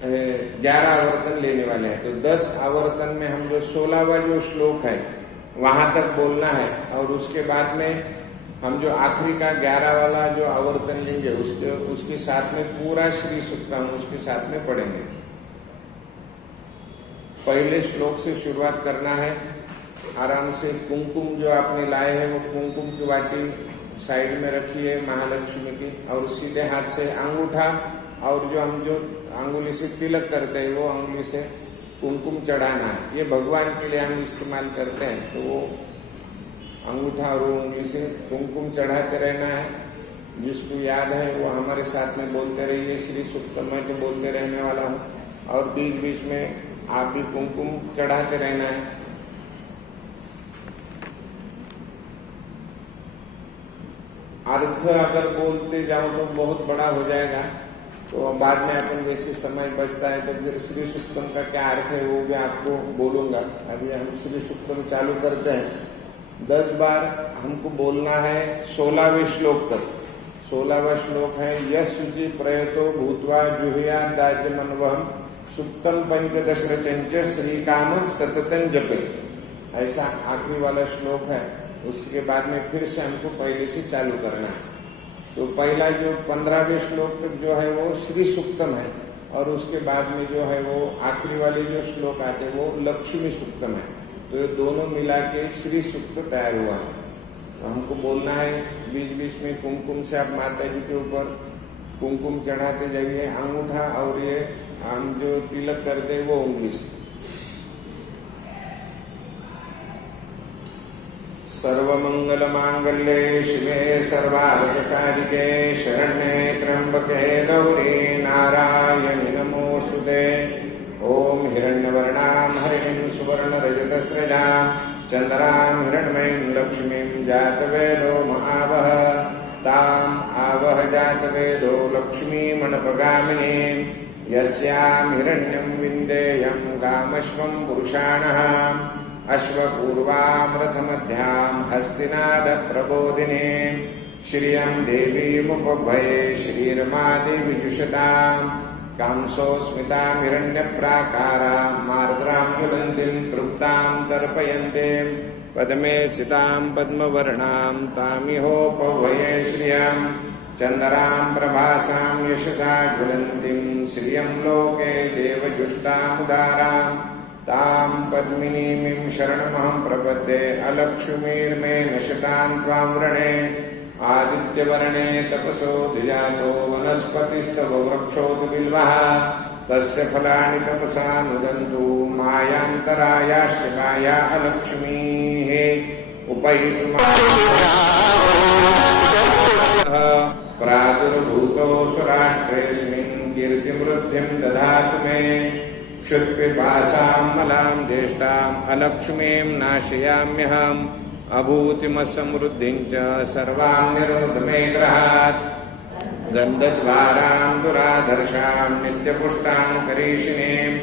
11 आवर्तन लेने वाले हैं, तो 10 आवर्तन में हम जो 16वां जो श्लोक है वहां तक बोलना है, और उसके बाद में हम जो आखिरी का 11 वाला जो आवर्तन लेंगे उसके साथ में पूरा श्री सूक्त हम उसके साथ में पढ़ेंगे। पहले श्लोक से शुरुआत करना है। आराम से कुमकुम जो आपने लाए हैं वो कुमकुम की वाटी साइड में रखिए महालक्ष्मी की, और सीधे हाथ से अंगूठा और जो हम जो अंगुली से तिलक करते हैं वो अंगुली से कुमकुम चढ़ाना है। ये भगवान के लिए हम इस्तेमाल करते हैं, तो वो अंगूठा और उंगली से कुमकुम चढ़ाते रहना है। जिसको याद है वो हमारे साथ में बोलते रहिए। श्री सूक्त मैं तो बोलते रहने वाला हूँ, और बीच बीच में आप भी कुमकुम चढ़ाते रहना है। अर्थ अगर बोलते जाओ तो बहुत बड़ा हो जाएगा, तो बाद में अपन जैसे समय बचता है तो फिर श्री सूक्तम का क्या अर्थ है वो भी आपको बोलूंगा। अभी हम श्री सूक्तम चालू करते हैं। 10 बार हमको बोलना है 16वें श्लोक तक। 16वां श्लोक है यश शुचि प्रयतो भूत्वा जुहुया दाज्यमन्वहम् सुक्तम पंचदश रचंच श्री काम सततं जपे। ऐसा आखिरी वाला श्लोक है। उसके बाद में फिर से हमको पहले से चालू करना है। तो पहला जो 15वें श्लोक तक जो है वो श्री सुक्तम है, और उसके बाद में जो है वो आखिरी वाले जो श्लोक आते हैं वो लक्ष्मी सुक्तम है। तो ये दोनों मिला के श्री सुक्त तैयार हुआ है। तो हमको बोलना है, बीच बीच में कुमकुम से आप माता जी के ऊपर कुमकुम चढ़ाते जाइए, अंगूठा और ये हम जो तिलक करते हैं वो उंगली से। सर्वमंगल मांगल्ये शिवे सर्वार्थ साधिके शरण्ये त्र्यंबके गौरी नारायणि नमोस्तुते। ओम हिरण्यवर्णां हरिणीं सुवर्णरजतस्रजां चंद्रां हिरण्मयीं लक्ष्मीं जातवेदो महावह ताम् आवह जातवेदो लक्ष्मीमणपगामिनीं यस्यां हिरण्यं विन्देयं कामश्वं पुरुषाणः अश्वपूर्वां रथमध्यां हस्तिनादप्रबोधिनीं श्रियं देवीमुपभये श्रीर्मादेवीजुषताम् कांसोऽस्मितां हिरण्यप्राकारां मार्द्रां ज्वलन्तीं तृप्तां तर्पयन्तीं पद्मे स्थितां पद्मवर्णां तामिहोपभये श्रियं चन्दरां प्रभासां यशसा ज्वलन्तीं श्रियं लोके देवजुष्टामुदारां तां पद्मिनीमिं शरणमहं प्रपद्ये अलक्ष्मीर्मे नशतां त्वां वृणे आदित्यवर्णे तपसो धिजातो वनस्पतिस्तव वृक्षोऽपि बिल्वः तस्य फलानि तपसा नुदन्तु मायान्तरायाश्चकाया अलक्ष्मीः प्रादुर्भूतो स्वराष्ट्रेऽस्मिन् कीर्तिवृद्धिं दधातु मे क्षुत्पिपासां मलां ज्येष्ठाम् अलक्ष्मीं नाशयाम्यहम् अभूतिमसमृद्धिं च सर्वां निर्मुद मे गृहात् गन्धद्वारां दुराधर्षां नित्यपुष्टां करीषिणीम्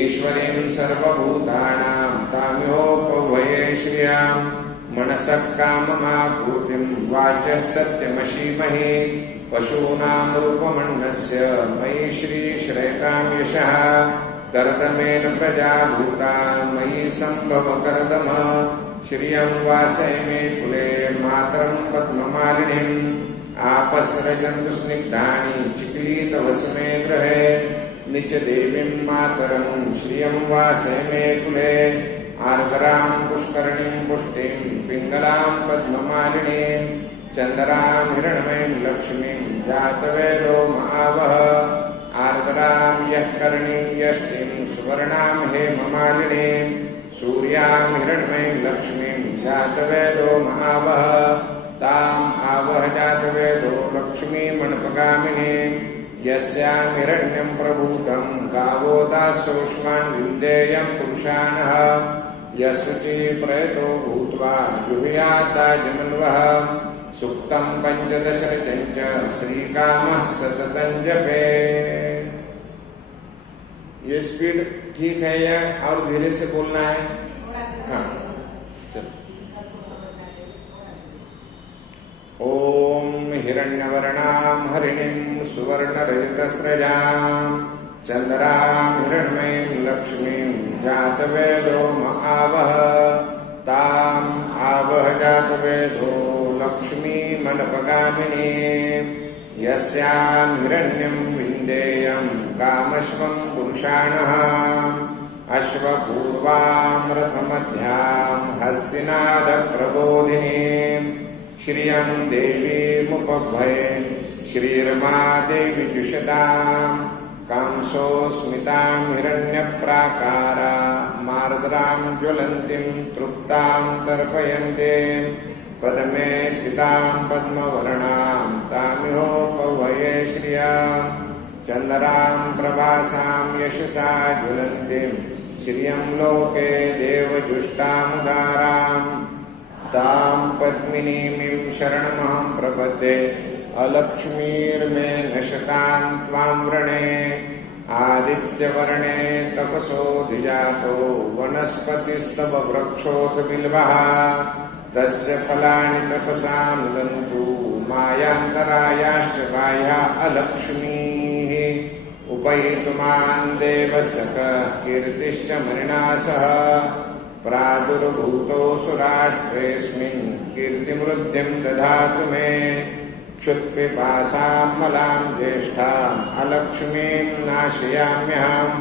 ईश्वरीं सर्वभूतानां तामिहोपभये श्रियां मनसः काममाभूतिं वाचः सत्यमशीमहि पशूनां रूपमन्नस्य मयि श्रीश्रेतां यशः कर्दमेन प्रजाभूता मयि सम्भव कर्दम श्रियं वासय मे कुले मातरं पद्ममालिनीम् आपस्रजन्तु स्निग्धानि चिक्लीतवसमे गृहे नित्यदेवीं मातरं श्रियं वासय मे कुले आर्द्रां पुष्करणीं पुष्टिं पिङ्गलां पद्ममालिनीं चन्दरां हिरण्मयीं लक्ष्मीं जातवेदो महावह आर्द्रां यः कर्णीं यष्टिं सुवर्णां हेममालिनीं सूर्यां हिरण्मयीं लक्ष्मीं जातवेदो महावह ताम् आवह जातवेदो लक्ष्मीमणपगामिनीं यस्यां हिरण्यं प्रभूतं गावो दासोष्मान् विन्देयं पुरुषाणः यशुचि प्रयतो भूत्वा जुहुयात्ताजमन्वः सुक्तं पंचदशरचं च श्रीकामः सततं जपे। ये स्पीड ठीक है या और धीरे से बोलना है? हाँ चलो। ओम हिरण्यवर्णां हरिणीं सुवर्णरजतस्रजां चन्द्रां हिरण्मयीं लक्ष्मीं जातवेदो महावह ताम् आवह जातवेदो लक्ष्मीमणपगामिनीं यस्यां हिरण्यं विन्देयं कामश्वं पुरुषाणः अश्वपूर्वां रथमध्यां हस्तिनादप्रबोधिनीं श्रियं देवीमुपभये श्रीर्मादेवीजुषतां कांसोऽस्मितां हिरण्यप्राकारा मार्द्रां ज्वलन्तीं तृप्तां तर्पयन्तीं पद्मे स्थितां पद्मवर्णां तामिहोपभये श्रियां चन्दरां प्रभासां यशसा ज्वलन्तीं श्रियं लोके देवजुष्टामुदारां तां पद्मिनीमिं शरणमहं प्रपद्ये अलक्ष्मीर्मे नशतां त्वां वृणे आदित्यवर्णे तपसो धिजातो वनस्पतिस्तव वृक्षोऽथ बिल्वः तस्य फलानि तपसां दन्तु मायान्तरायाश्च बाह्या अलक्ष्मीः उपैतुमान् देवस्य कीर्तिश्च मणिना सह प्रादुर्भूतोऽसु राष्ट्रेऽस्मिन् कीर्तिमृद्धिं दधातु मे क्षुत्पिपासां मलां ज्येष्ठाम् अलक्ष्मीं नाशयाम्यहम्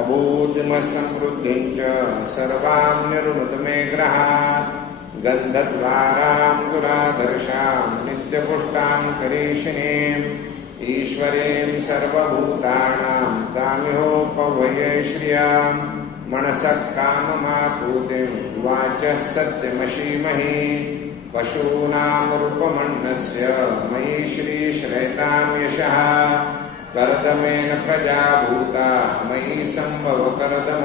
अभूतिमसमृद्धिं च सर्वां निर्वृत मे ग्रहात् गन्धद्वारां दुराधर्षां नित्यपुष्टां करीशिनीम् ईश्वरीं सर्वभूतानां तामिहोपभये श्रियाम् मनसः काममापूतिं वाचः सत्यमशीमहि पशूनां रूपमन्नस्य मयि श्रीश्रेतां यशः कर्दमेन प्रजा भूता मयि सम्भव कर्दम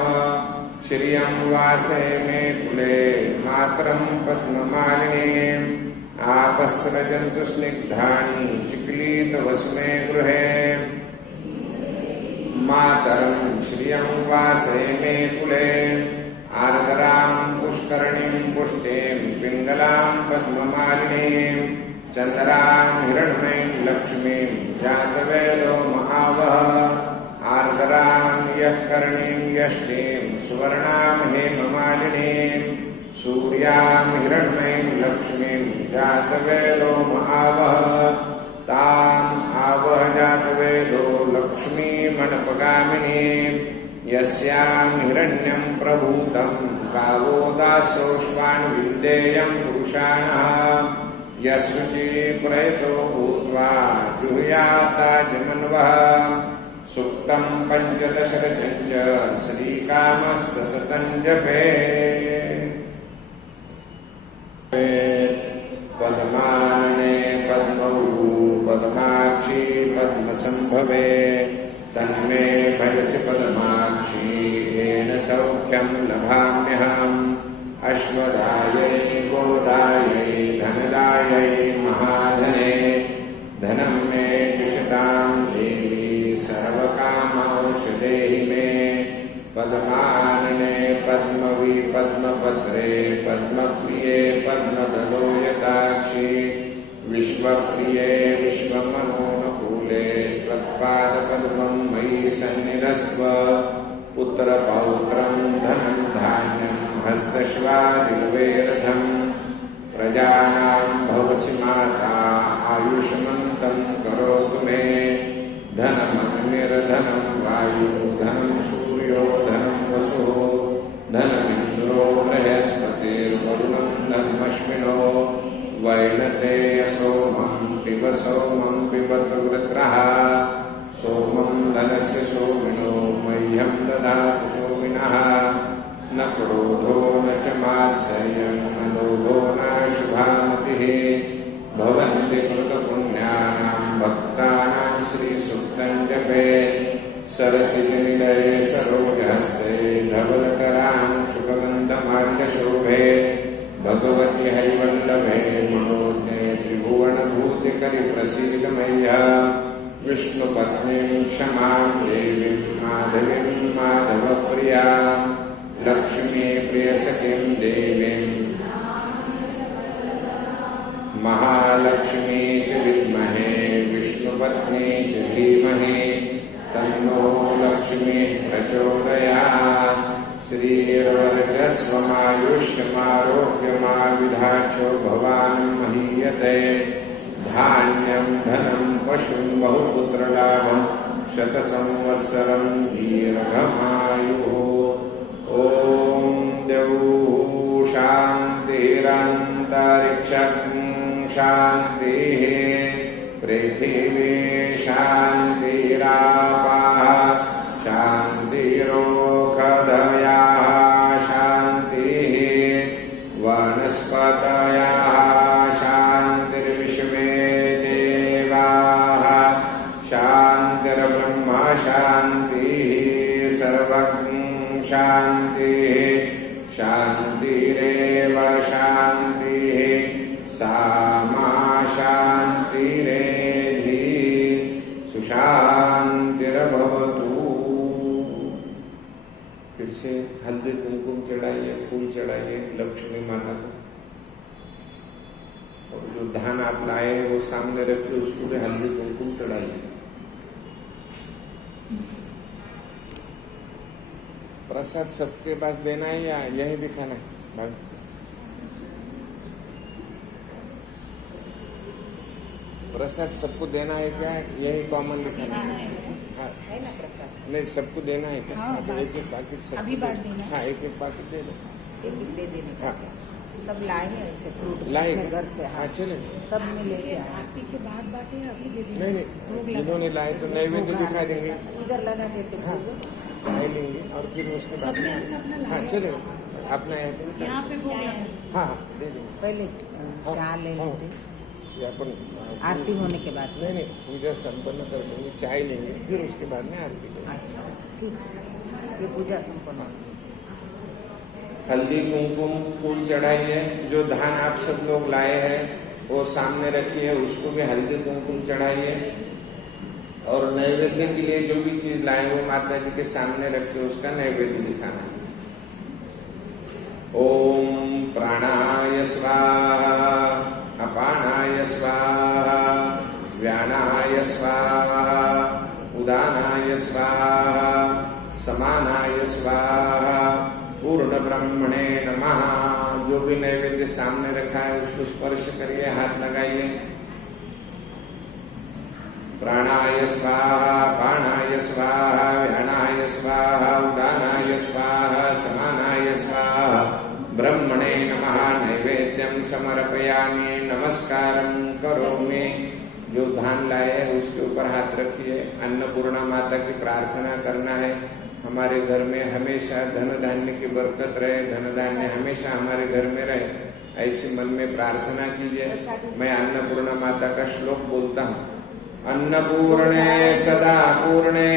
श्रियं वासे मे कुले मातरं पद्ममालिनीम् आपस्रजन्तु स्निग्धानि चिक्लीतवस्मे गृहे मातरं श्रियं वासे मे कुले आर्द्रां पुष्करणीं पुष्टिं पिङ्गलां पद्ममालिनीं चन्द्रां हिरण्मयीं लक्ष्मीं जातवेदो महावः आर्द्रां यः करणीं यष्टिं सुवर्णां हेममालिनीं सूर्यां हिरण्मयीं लक्ष्मीं जातवेदो महावः ताम् आवह जातवेदो लक्ष्मीमणपगामिनीं यस्यां हिरण्यं प्रभूतं गावो दासोऽश्वान् विन्देयं पुरुषाणः यशुचि प्रयतो भूत्वा जुहुयाताजमन्वः सुक्तं पञ्चदशरथं च श्रीकामः सततं जपेत् पद्मानने पद्मौ पद्माक्षी पद्मसंभवे तन्मे भजसि पद्माक्षी येन सौख्यं लभाम्यहम् अश्वदायै गोदायै धनदायै महाधने धनं मे विशतां देवी सर्वकामौषधेहि मे पद्मानने पद्मवी पद्मपत्रे पद्मप्रिये पद्मदलो यताक्षी विश्वप्रिये विश्वमनोनुकूले त्वत्पादपद्मं मयि सन्निधस्त्व पुत्रपौत्रं धनं धान्यं हस्तश्वादिवेरधं प्रजानां भवसि माता आयुष्मन्तं करोतु मे धनमग्निर्धनं वायुः धनं सूर्यो धनं वसुः धनमिन्द्रो बृहस्पतिर्वरुणं धर्मश्विनो वैनतेय सोमं पिबतु वृत्रः सोमं धनस्य सोमिनो मह्यं ददातु सोमिनः न क्रोधो न च मात्सर्यं न लोभो न शुभामतिः भवन्ति कृतपुण्यानां भक्तानां श्रीसूक्तं जपेत् सरसिजनिलये सरोजहस्ते धवलकरां शुभगन्धमार्गशोभे भगवति हरिवल्लभे मनोज्ञे त्रिभुवनभूतिकरिप्रसीद मह्यः विष्णुपत्नीं क्षमां देवीं माधवीं माधवप्रियां लक्ष्मीप्रियसखीं देवीं महालक्ष्मी च विद्महे विष्णुपत्नी च धीमहि तन्नो लक्ष्मीः प्रचोदयात् श्रीर्वर्चस्वमायुष्यमारोग्यमाविधाचो भवान् महीयते धान्यं धनं पशुं बहुपुत्रलाभं शतसंवत्सरं दीर्घमायुः ॐ द्यौः शान्तिरन्तरिक्षं शान्तिः पृथिवी शान्तिरापः शान्तिरोषधयः शान्तिः वनस्पतयः शान्तिर्विश्वे देवाः शान्तिर्ब्रह्म शान्तिः सर्वं शान्तिः शान्तिरेव शान्तिः सा मा शान्तिरेधि सुशान्तिर्भवतु। फिर से हल्दी कुमकुम चढ़ाइए, फूल चढ़ाइए लक्ष्मी माता को। धान आप लाए हैं वो सामने रखिए, उसको भी हल्दी कुमकुम चढ़ाइए। प्रसाद सबके पास देना है या यही दिखाना है भाई? प्रसाद सबको देना है क्या? यही कॉमन दिखाना है? हाँ, नहीं सबको देना है क्या? हाँ, तो एक एक पैकेट सब अभी बांट देना। हाँ, एक एक पैकेट दे दो। एक दे देने का। हाँ, सब लाए हैं ऐसे फ्रूट लाए घर से। हाँ चले। सब में लेके आरती के बाद बांटे अभी दे देंगे। नहीं जिन्होंने लाए तो नैवेद्य दिखा देंगे, इधर लगा देते। हाँ चाय लेंगे और फिर उसके बाद हाँ चले अपना यहाँ पे भोग लगाएंगे। हाँ दे देंगे। पहले चाय ले लेते या अपन आरती होने के बाद। नहीं पूजा संपन्न कर लेंगे, चाय लेंगे, फिर उसके बाद में आरती करेंगे। अच्छा ठीक, ये पूजा संपन्न। हल्दी कुमकुम फूल चढ़ाइए। जो धान आप सब लोग लाए हैं वो सामने रखिए, उसको भी हल्दी कुमकुम चढ़ाइए। और नैवेद्य के लिए जो भी चीज लाए वो माता जी के सामने रख के उसका नैवेद्य दिखाना है। ओम प्राणाय स्वाहा, अपानाय स्वाहा, व्यानाय स्वाहा, उदानाय स्वाहा, समानाय स्वाहा, पूर्ण ब्रह्मणे नमः। जो भी नैवेद्य सामने रखा है उसको स्पर्श करिए, हाथ लगाइए। प्राणाय स्वाहा, पानाय स्वाहा, व्यानाय स्वाहा, उदानाय स्वाहा, समानाय स्वाहा, ब्रह्मणे नमः। नैवेद्यम समर्पयामि, नमस्कारं करोमि। जो धान लाए हैं उसके ऊपर हाथ रखिए। अन्नपूर्णा माता की प्रार्थना करना है, हमारे घर में हमेशा धन धान्य की बरकत रहे, धन धान्य हमेशा हमारे घर में रहे, ऐसी मन में प्रार्थना कीजिए। मैं अन्नपूर्णा माता का श्लोक बोलता हूँ। अन्नपूर्णे सदा पूर्णे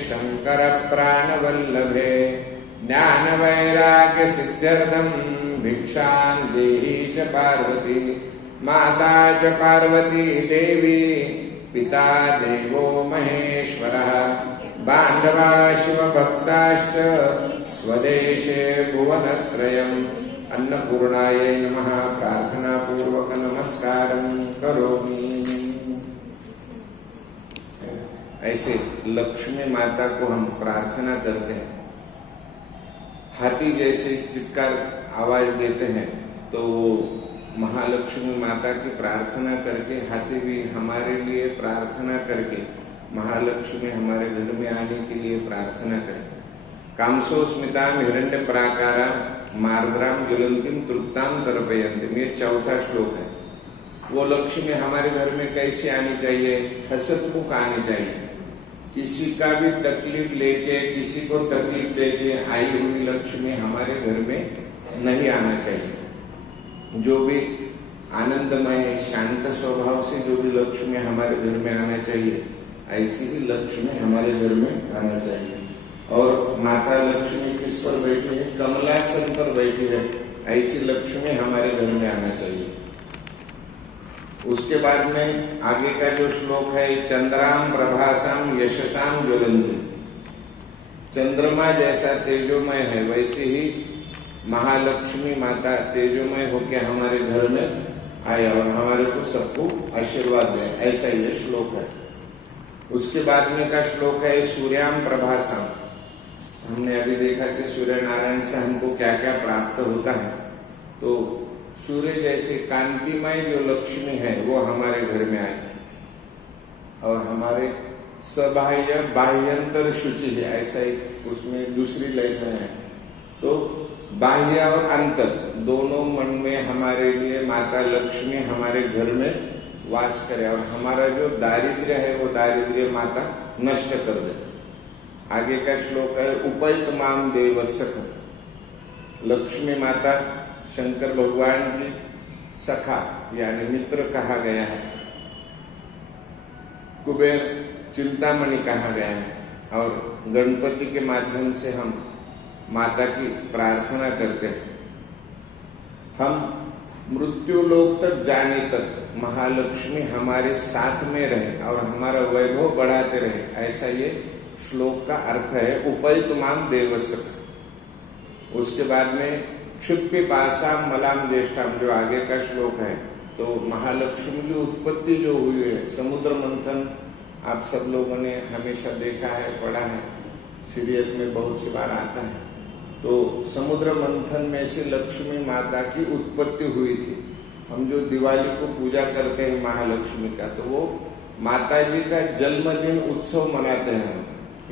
शंकर प्राण वल्लभे, ज्ञान वैराग्य सिद्ध्यर्थम भिक्षां देहि च पार्वती। माता च पार्वती देवी, पिता देवो महेश्वरः, बांधवा शिवभक्ताश्च स्वदेशे भुवनत्रयम्। अन्नपूर्णायै नमः। प्रार्थना पूर्वक नमस्कारं करोमि। ऐसे लक्ष्मी माता को हम प्रार्थना करते हैं। हाथी जैसे चित्कार आवाज देते हैं तो महालक्ष्मी माता की प्रार्थना करके हाथी भी हमारे लिए प्रार्थना करके महालक्ष्मी हमारे घर में आने के लिए प्रार्थना करें। कामसो स्मिताम हिरण्य प्राकारा मार्द्राम ज्वलंतीम तृप्ताम तर्पयन्तीम, ये चौथा श्लोक है। वो लक्ष्मी हमारे घर में कैसे आनी चाहिए? हसतमुख आनी चाहिए। किसी का भी तकलीफ लेके, किसी को तकलीफ लेके आई हुई लक्ष्मी हमारे घर में नहीं आना चाहिए। जो भी आनंदमय शांत स्वभाव से जो भी लक्ष्मी हमारे घर में आना चाहिए, ऐसी ही लक्ष्मी हमारे घर में आना चाहिए। और माता लक्ष्मी किस पर बैठी है? कमलासन पर बैठी है, ऐसी लक्ष्मी हमारे घर में आना चाहिए। उसके बाद में आगे का जो श्लोक है, चंद्राम प्रभासाम यशसाम ज्वलंती। चंद्रमा जैसा तेजोमय है वैसे ही महालक्ष्मी माता तेजोमय होकर हमारे घर में आए और हमारे को सबको आशीर्वाद दे, ऐसा ये श्लोक है। उसके बाद में का श्लोक है सूर्याम प्रभासाम। हमने अभी देखा कि सूर्य नारायण से हमको क्या क्या प्राप्त होता है। तो सूर्य जैसे कांतिमय जो लक्ष्मी है वो हमारे घर में आए और हमारे सबाह्य बाह्यंतर शुचि है, ऐसा ही उसमें दूसरी लाइन में है। तो बाह्य और अंतर दोनों मन में हमारे लिए माता लक्ष्मी हमारे घर में वास करे और हमारा जो दारिद्र्य है वो दारिद्र्य माता नष्ट कर दे। आगे का श्लोक है उपैत माम देव सख। लक्ष्मी माता शंकर भगवान की सखा यानी मित्र कहा गया है, कुबेर चिंतामणि कहा गया है और गणपति के माध्यम से हम माता की प्रार्थना करते हैं। हम मृत्यु लोक तक जाने तक महालक्ष्मी हमारे साथ में रहे और हमारा वैभव बढ़ाते रहे, ऐसा ये श्लोक का अर्थ है। उपैत माम देवसख। उसके बाद में क्षुत्पिपासाम मलाम ज्येष्ठाम, जो आगे का श्लोक है, तो महालक्ष्मी की उत्पत्ति जो हुई है, समुद्र मंथन आप सब लोगों ने हमेशा देखा है, पढ़ा है, सीरियल में बहुत सी बार आता है। तो समुद्र मंथन में से लक्ष्मी माता की उत्पत्ति हुई थी। हम जो दिवाली को पूजा करते हैं महालक्ष्मी का, तो वो माता जी का जन्मदिन उत्सव मनाते हैं।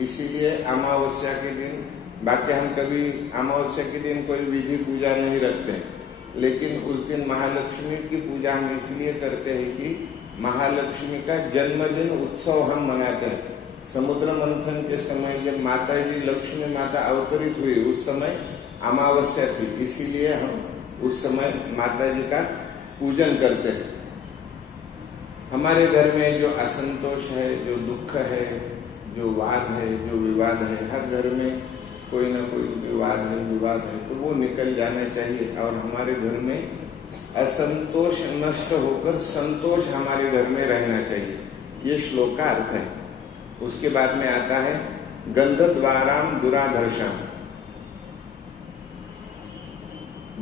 इसीलिए अमावस्या के दिन, बाकी हम कभी अमावस्या के दिन कोई विधि पूजा नहीं रखते, लेकिन उस दिन महालक्ष्मी की पूजा हम इसलिए करते हैं कि महालक्ष्मी का जन्मदिन उत्सव हम मनाते हैं। समुद्र मंथन के समय जब माता जी लक्ष्मी माता अवतरित हुई, उस समय अमावस्या थी, इसीलिए हम उस समय माता जी का पूजन करते हैं। हमारे घर में जो असंतोष है, जो दुख है, जो वाद है, जो विवाद है, हर घर में कोई ना कोई विवाद है, तो वो निकल जाना चाहिए और हमारे घर में असंतोष नष्ट होकर संतोष हमारे घर में रहना चाहिए। ये श्लोक का अर्थ है। उसके बाद में आता है गंधद्वाराम दुराधर्षाम।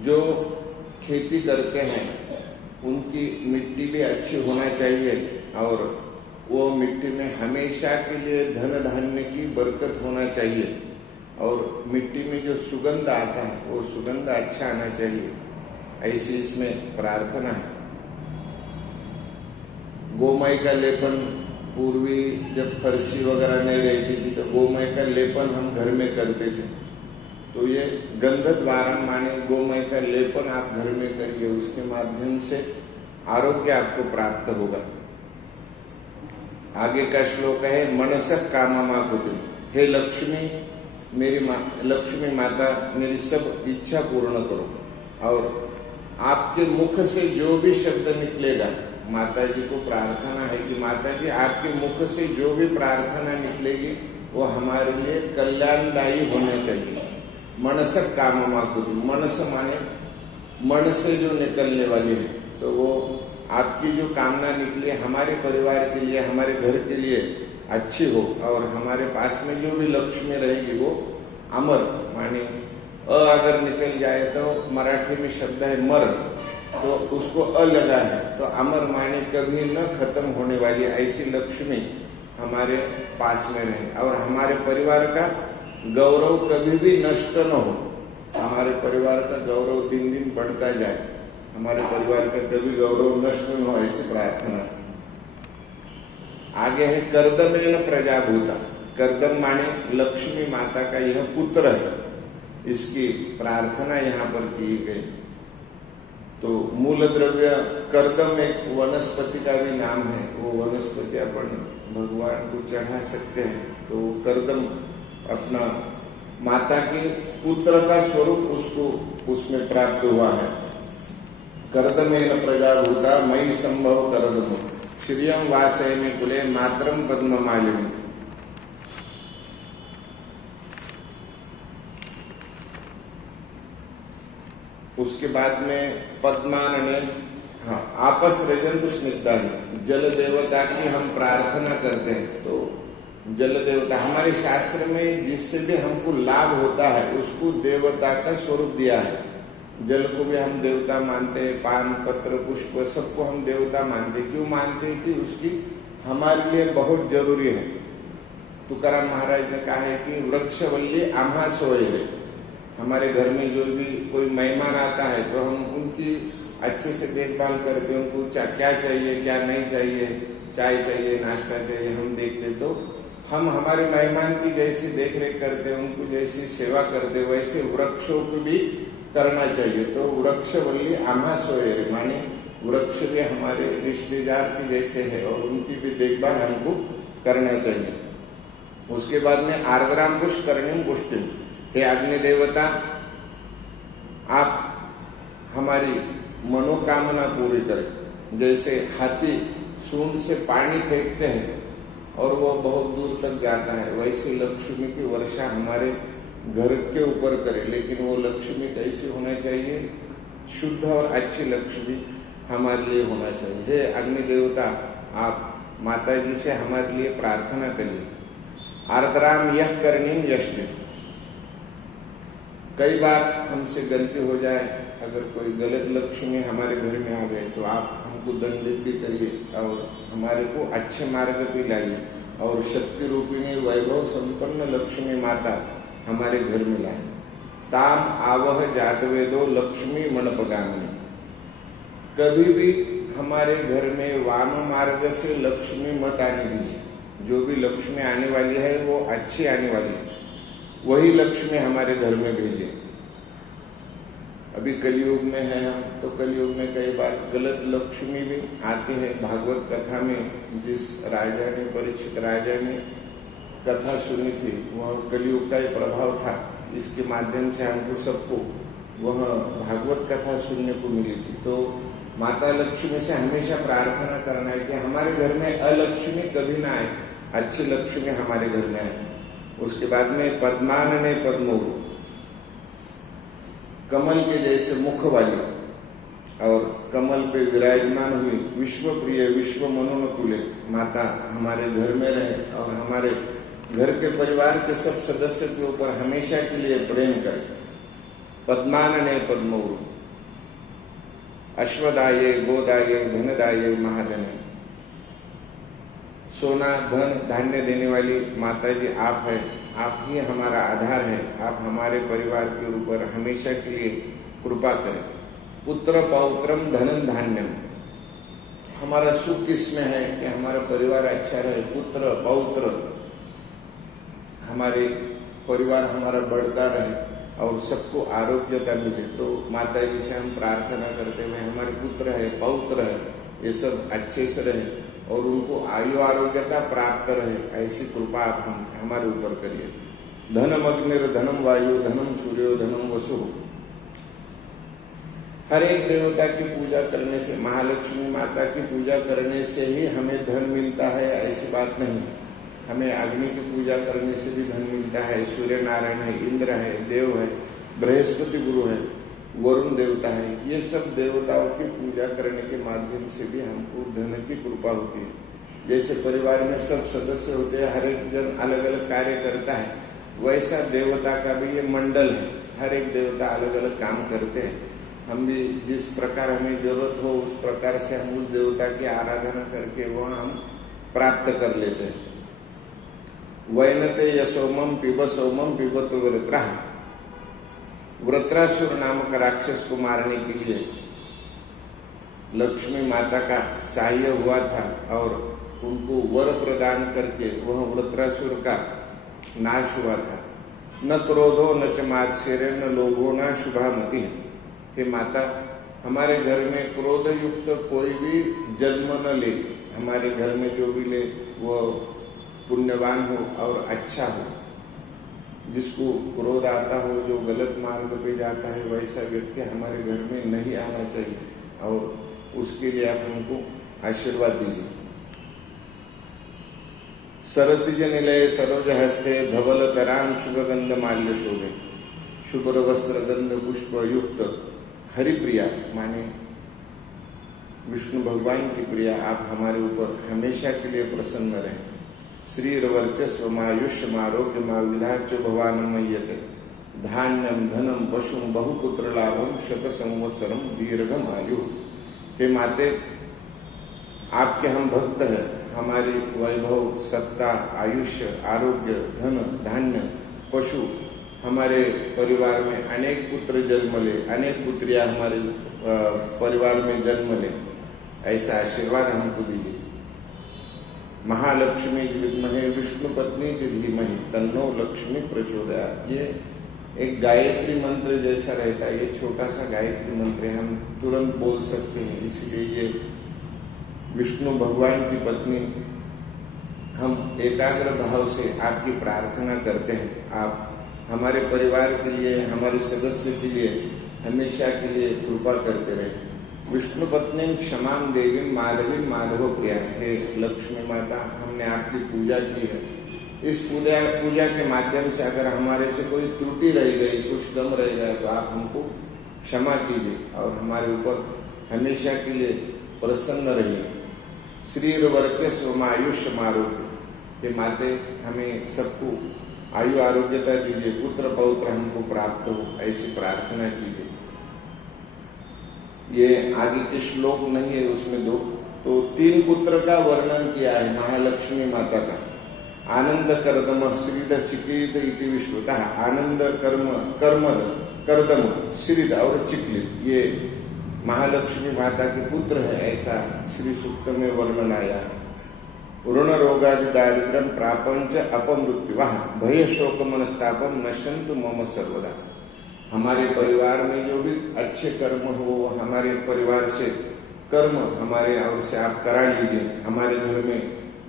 जो खेती करते हैं उनकी मिट्टी भी अच्छी होना चाहिए और वो मिट्टी में हमेशा के लिए धन धान्य की बरकत होना चाहिए और मिट्टी में जो सुगंध आता है वो सुगंध अच्छा आना चाहिए, ऐसी इसमें प्रार्थना है। गोमय का लेपन, पूर्वी जब फर्शी वगैरह नहीं रहती थी तो गोमय का लेपन हम घर में करते थे। तो ये गंधद्वारम माने गोमय का लेपन आप घर में करिए, उसके माध्यम से आरोग्य आपको प्राप्त होगा। आगे का श्लोक है मनसक काममाकुति। हे लक्ष्मी, मेरी लक्ष्मी माता मेरी सब इच्छा पूर्ण करो। और आपके मुख से जो भी शब्द निकलेगा, माता जी को प्रार्थना है कि माता जी आपके मुख से जो भी प्रार्थना निकलेगी वो हमारे लिए कल्याणदायी होना चाहिए। मनसक काममाकुति, मनस माने मन से जो निकलने वाली है, तो वो आपकी जो कामना निकले हमारे परिवार के लिए, हमारे घर के लिए अच्छी हो और हमारे पास में जो भी लक्ष्मी रहेगी वो अमर माने अगर निकल जाए तो मराठी में शब्द है मर, तो उसको अ लगा है तो अमर माने कभी न खत्म होने वाली ऐसी लक्ष्मी हमारे पास में रहे और हमारे परिवार का गौरव कभी भी नष्ट न हो। हमारे परिवार का गौरव दिन दिन बढ़ता जाए, हमारे परिवार का कभी गौरव नष्ट न हो, ऐसी प्रार्थना। आगे है कर्दमेन प्रजाभूता। कर्दम माने लक्ष्मी माता का यह पुत्र है, इसकी प्रार्थना यहाँ पर की गई। तो मूल द्रव्य कर्दम एक वनस्पति का भी नाम है, वो वनस्पति अपन भगवान को चढ़ा सकते हैं। तो कर्दम अपना माता के पुत्र का स्वरूप उसको उसमें प्राप्त हुआ है। कर्दमेन प्रजाभूता मयि संभव कर्दम श्रियम वासयमि कुले मातरम पद्ममालिनी। उसके बाद में पद्मानने, हाँ, आपस रजंतु स्निग्धानि, जल देवता की हम प्रार्थना करते हैं। तो जल देवता हमारे शास्त्र में जिससे भी हमको लाभ होता है उसको देवता का स्वरूप दिया है। जल को भी हम देवता मानते हैं, पान पत्र पुष्प सबको हम देवता मानते। क्यों मानते हैं? कि उसकी हमारे लिए बहुत जरूरी है। तुकाराम महाराज ने कहा है कि वृक्षवल्ली आम्हा सोए। हमारे घर में जो भी कोई मेहमान आता है तो हम उनकी अच्छे से देखभाल करते हैं, उनको क्या चाहिए क्या नहीं चाहिए, चाय चाहिए नाश्ता चाहिए, हम देखते। तो हम हमारे मेहमान की जैसी देखरेख करते हैं, उनको जैसी सेवा करते वैसे वृक्षों को भी करना चाहिए। तो वृक्षवल्ली आम्हा सोए माने वृक्ष भी हमारे रिश्तेदार के जैसे है और उनकी भी देखभाल हमको करना चाहिए। उसके बाद में आर्द्राम पुष्करणीम पुष्टिम। हे अग्नि देवता, आप हमारी मनोकामना पूरी करें। जैसे हाथी सूंड से पानी फेंकते हैं और वो बहुत दूर तक जाता है, वैसे लक्ष्मी की वर्षा हमारे घर के ऊपर करे। लेकिन वो लक्ष्मी कैसी होना चाहिए? शुद्ध और अच्छी लक्ष्मी हमारे लिए होना चाहिए। हे अग्नि देवता, आप माता जी से हमारे लिए प्रार्थना करिए। आर्द्राम यह करनीम यष्टि। कई बार हमसे गलती हो जाए, अगर कोई गलत लक्ष्मी हमारे घर में आ गए तो आप हम हमको दंडित भी करिए और हमारे को अच्छे मार्ग पे लाइए और शक्ति रूपिणी वैभव संपन्न लक्ष्मी माता हमारे घर में लाए। ताम आवह जातवेदो लक्ष्मी मंडपगामिनी। कभी भी हमारे घर में वाम मार्ग से लक्ष्मी मत आने दीजिए। जो भी लक्ष्मी आने वाली है वो अच्छी आने वाली है, वही लक्ष्मी हमारे घर में भेजिए। अभी कलयुग में है हम, तो कलयुग में कई बार गलत लक्ष्मी भी आती है। भागवत कथा में जिस राजा ने, परीक्षित राजा ने कथा सुनी थी, वह कलयुग का ही प्रभाव था। इसके माध्यम से हमको सबको वह भागवत कथा सुनने को मिली थी। तो माता लक्ष्मी से हमेशा प्रार्थना करना है कि हमारे घर में अलक्ष्मी कभी ना आए, अच्छी लक्ष्मी हमारे घर में आए। उसके बाद में पद्मानने पद्मोरु, कमल के जैसे मुख वाली और कमल पे विराजमान हुई विश्व प्रिय विश्व मनोनुकूले माता हमारे घर में रहे और हमारे घर के परिवार के सब सदस्य के ऊपर हमेशा के लिए प्रेम करे। पद्मानने पद्मोरु, अश्वदाये गोदाये धनदाये महाधने। सोना धन धान्य देने वाली माता जी आप है, आप ही हमारा आधार है। आप हमारे परिवार के ऊपर हमेशा के लिए कृपा करें। पुत्र पौत्रम धनम धान्यम, हमारा सुख किसमें है कि हमारा परिवार अच्छा रहे। पुत्र पौत्र, हमारे परिवार हमारा बढ़ता रहे और सबको आरोग्यता मिले। तो माता जी से हम प्रार्थना करते हुए हमारे पुत्र है पौत्र है ये सब अच्छे से रहे और उनको आयु आरोग्यता प्राप्त रहे, ऐसी कृपा आप हमारे ऊपर करिए। धनम अग्निर धनम वायु धनम सूर्यो धनम वसु। हर एक देवता की पूजा करने से, महालक्ष्मी माता की पूजा करने से ही हमें धन मिलता है ऐसी बात नहीं। हमें अग्नि की पूजा करने से भी धन मिलता है। सूर्य नारायण है, इंद्र है, देव है, बृहस्पति गुरु है, वरुण देवता है। ये सब देवताओं की पूजा करने के माध्यम से भी हमको धन की कृपा होती है। जैसे परिवार में सब सदस्य होते हैं, हर एक जन अलग अलग कार्य करता है, वैसा देवता का भी ये मंडल है। हर एक देवता अलग अलग काम करते हैं। हम भी जिस प्रकार हमें जरूरत हो उस प्रकार से हम उस देवता की आराधना करके वह हम प्राप्त कर लेते हैं। वैनते यशोमम पिब सोमम पिबतो वृत्रः। वृत्रासुर नामक राक्षस को मारने के लिए लक्ष्मी माता का सहाय हुआ था और उनको वर प्रदान करके वह वृत्रासुर का नाश हुआ था। न क्रोधो न च मात्सर्य न लोभो न शुभामति। हे माता, हमारे घर में क्रोध युक्त कोई भी जन्म न ले। हमारे घर में जो भी ले वह पुण्यवान हो और अच्छा हो। जिसको क्रोध आता हो, जो गलत मार्ग पे जाता है, वैसा व्यक्ति हमारे घर में नहीं आना चाहिए और उसके लिए आप हमको आशीर्वाद दीजिए। सरसिज निलय सरोज हस्ते धवल तराम शुभ गंध माल्य शोभे। शुभ्र वस्त्र गंध पुष्प युक्त हरिप्रिया माने विष्णु भगवान की प्रिया, आप हमारे ऊपर हमेशा के लिए प्रसन्न रहें। श्रीर्वर्चस्व मायुष्यमारोग्य विधाच्य भवान मय्यते। धान्यम धनम पशुम बहुपुत्र लाभम शत संवत्सरम दीर्घम आयु। हे माते, आपके हम भक्त हैं। हमारी वैभव, सत्ता, आयुष्य, आरोग्य, धन, धान्य, पशु, हमारे परिवार में अनेक पुत्र जन्म ले, अनेक पुत्रियां हमारे परिवार में जन्म ले, ऐसा आशीर्वाद हमको दीजिए। महालक्ष्मी विद्महे विष्णु पत्नी च धीमहि तन्नो लक्ष्मी प्रचोदयात्। ये एक गायत्री मंत्र जैसा रहता है। ये छोटा सा गायत्री मंत्र है, हम तुरंत बोल सकते हैं। इसलिए ये विष्णु भगवान की पत्नी, हम एकाग्र भाव से आपकी प्रार्थना करते हैं। आप हमारे परिवार के लिए, हमारे सदस्य के लिए हमेशा के लिए कृपा करते रहे। विष्णु पत्नी क्षमाम देवी माधवी माधव प्रिया। हे लक्ष्मी माता, हमने आपकी पूजा की है। इस पूजा के माध्यम से अगर हमारे से कोई त्रुटि रह गई, कुछ कम रह गया, तो आप हमको क्षमा कीजिए और हमारे ऊपर हमेशा के लिए प्रसन्न रहिए। श्रीर्वर्चस्व आयुष्य आरोग्य। हे माते, हमें सबको आयु आरोग्यता दीजिए, पुत्र पौत्र हमको प्राप्त हो, ऐसी प्रार्थना कीजिए। ये आगे के श्लोक नहीं है उसमें दो, तो 3 पुत्र का वर्णन किया है महालक्ष्मी माता का। आनंद कर्दम श्रीद चिक्लित इति विश्रुता, आनंद कर्मद कर्दम श्रीद और चिक्लित ये महालक्ष्मी माता के पुत्र है, ऐसा श्री सूक्त में वर्णन आया। ऋण रोगादि दारिद्र्यम प्रापंच अपमृत्यु भय शोक मनस्तापम नश्यन्तु मम सर्वदा। हमारे परिवार में जो भी अच्छे कर्म हो, हमारे परिवार से कर्म हमारे और से आप करा लीजिए। हमारे घर में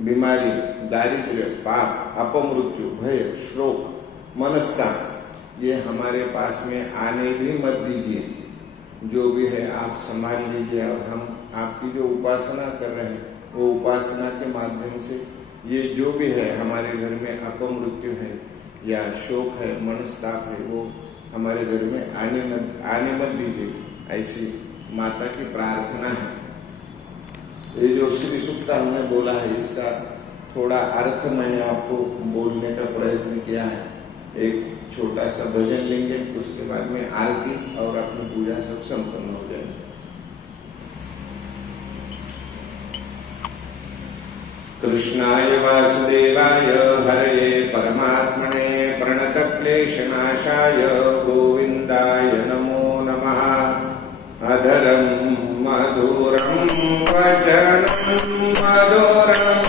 बीमारी, दारिद्र्य, पाप, अपमृत्यु, भय, शोक, मनस्ताप ये हमारे पास में आने भी मत दीजिए। जो भी है आप संभाल लीजिए, और हम आपकी जो उपासना कर रहे हैं वो उपासना के माध्यम से ये जो भी है हमारे घर में अपमृत्यु है या शोक है, मनस्ताप है, वो हमारे घर में आने मत दीजिए, ऐसी माता की प्रार्थना है। ये जो श्री सूक्त हमने बोला है इसका थोड़ा अर्थ मैंने आपको बोलने का प्रयत्न किया है। एक छोटा सा भजन लेंगे, उसके बाद में आरती और अपनी पूजा सब संपन्न हो जाएगी। कृष्णाय वासुदेवाय हरये परमात्मने प्रणतक्लेशनाशाय गोविन्दाय नमो नमः। अधरं मधुरं वचनं मधुरं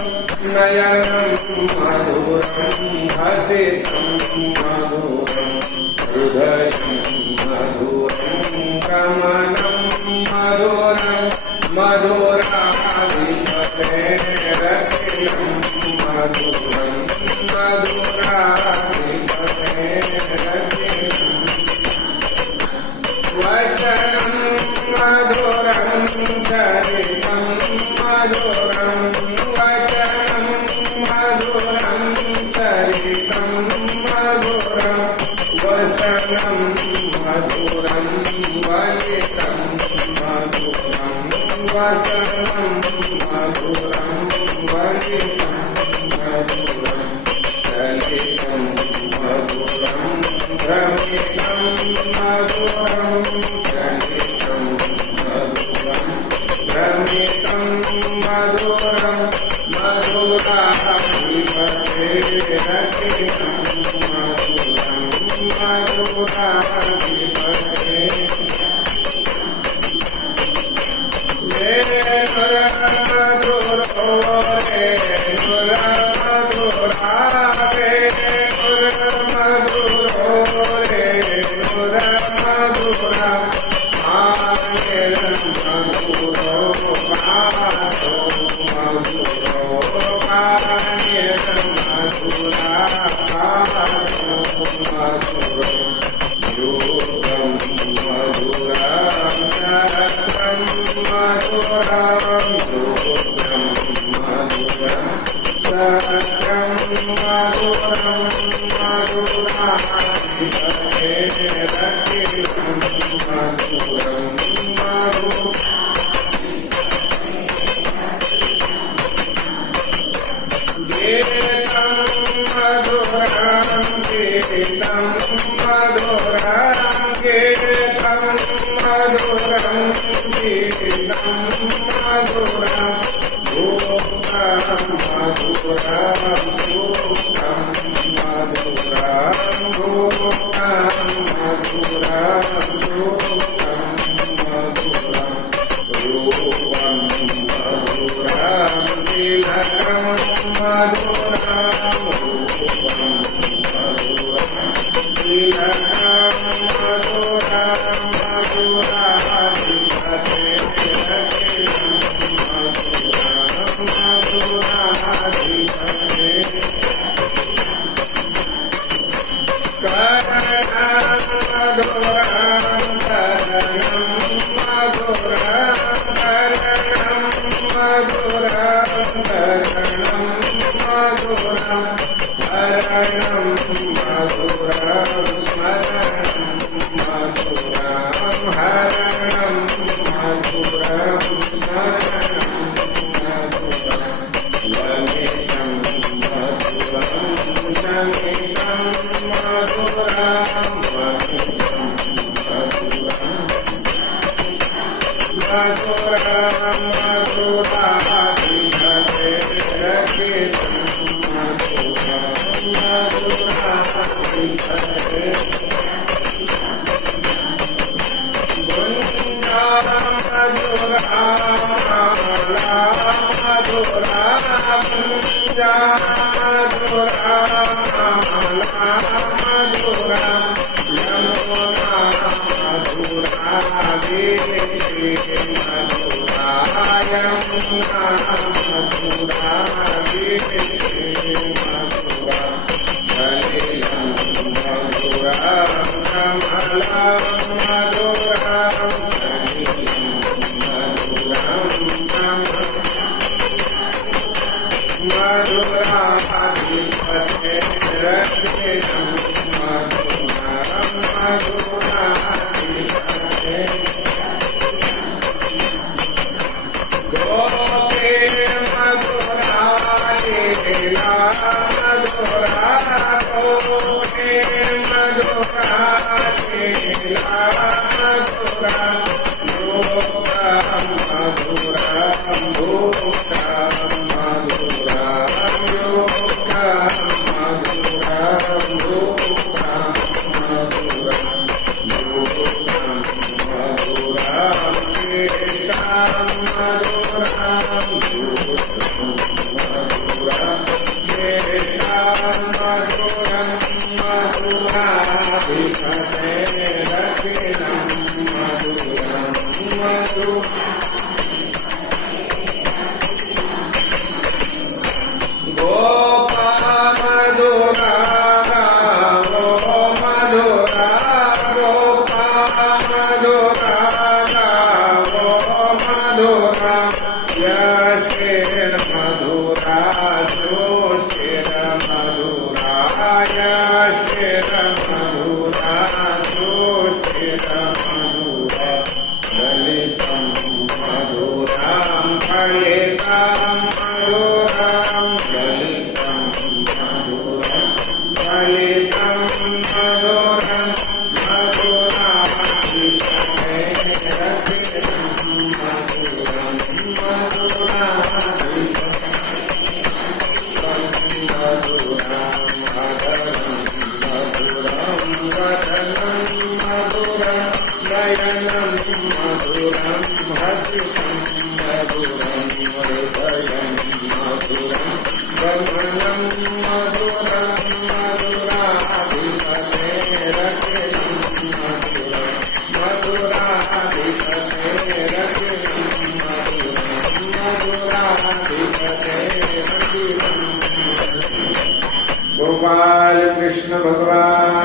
नयनं मधुरं हसितं मधुरं हृदयं मधुरं गमनं मधुरं मधुराधिपतेरखिलं मधुरं मधुराधिपतेरखिलं वचनं मधुरं चरितं मधुरं वचनं मधुरं चरितं मधुरं वसनं मधुरं वलितं मधुरं वसनं मधुरं वलितं मधुरं चलितं मधुरं भ्रमितं मधुरं चलितं मधुरं भ्रमितं मधुरं मधुराधिपतेरखिलं मधुरं मधुराधिपते गोपाल कृष्ण भगवान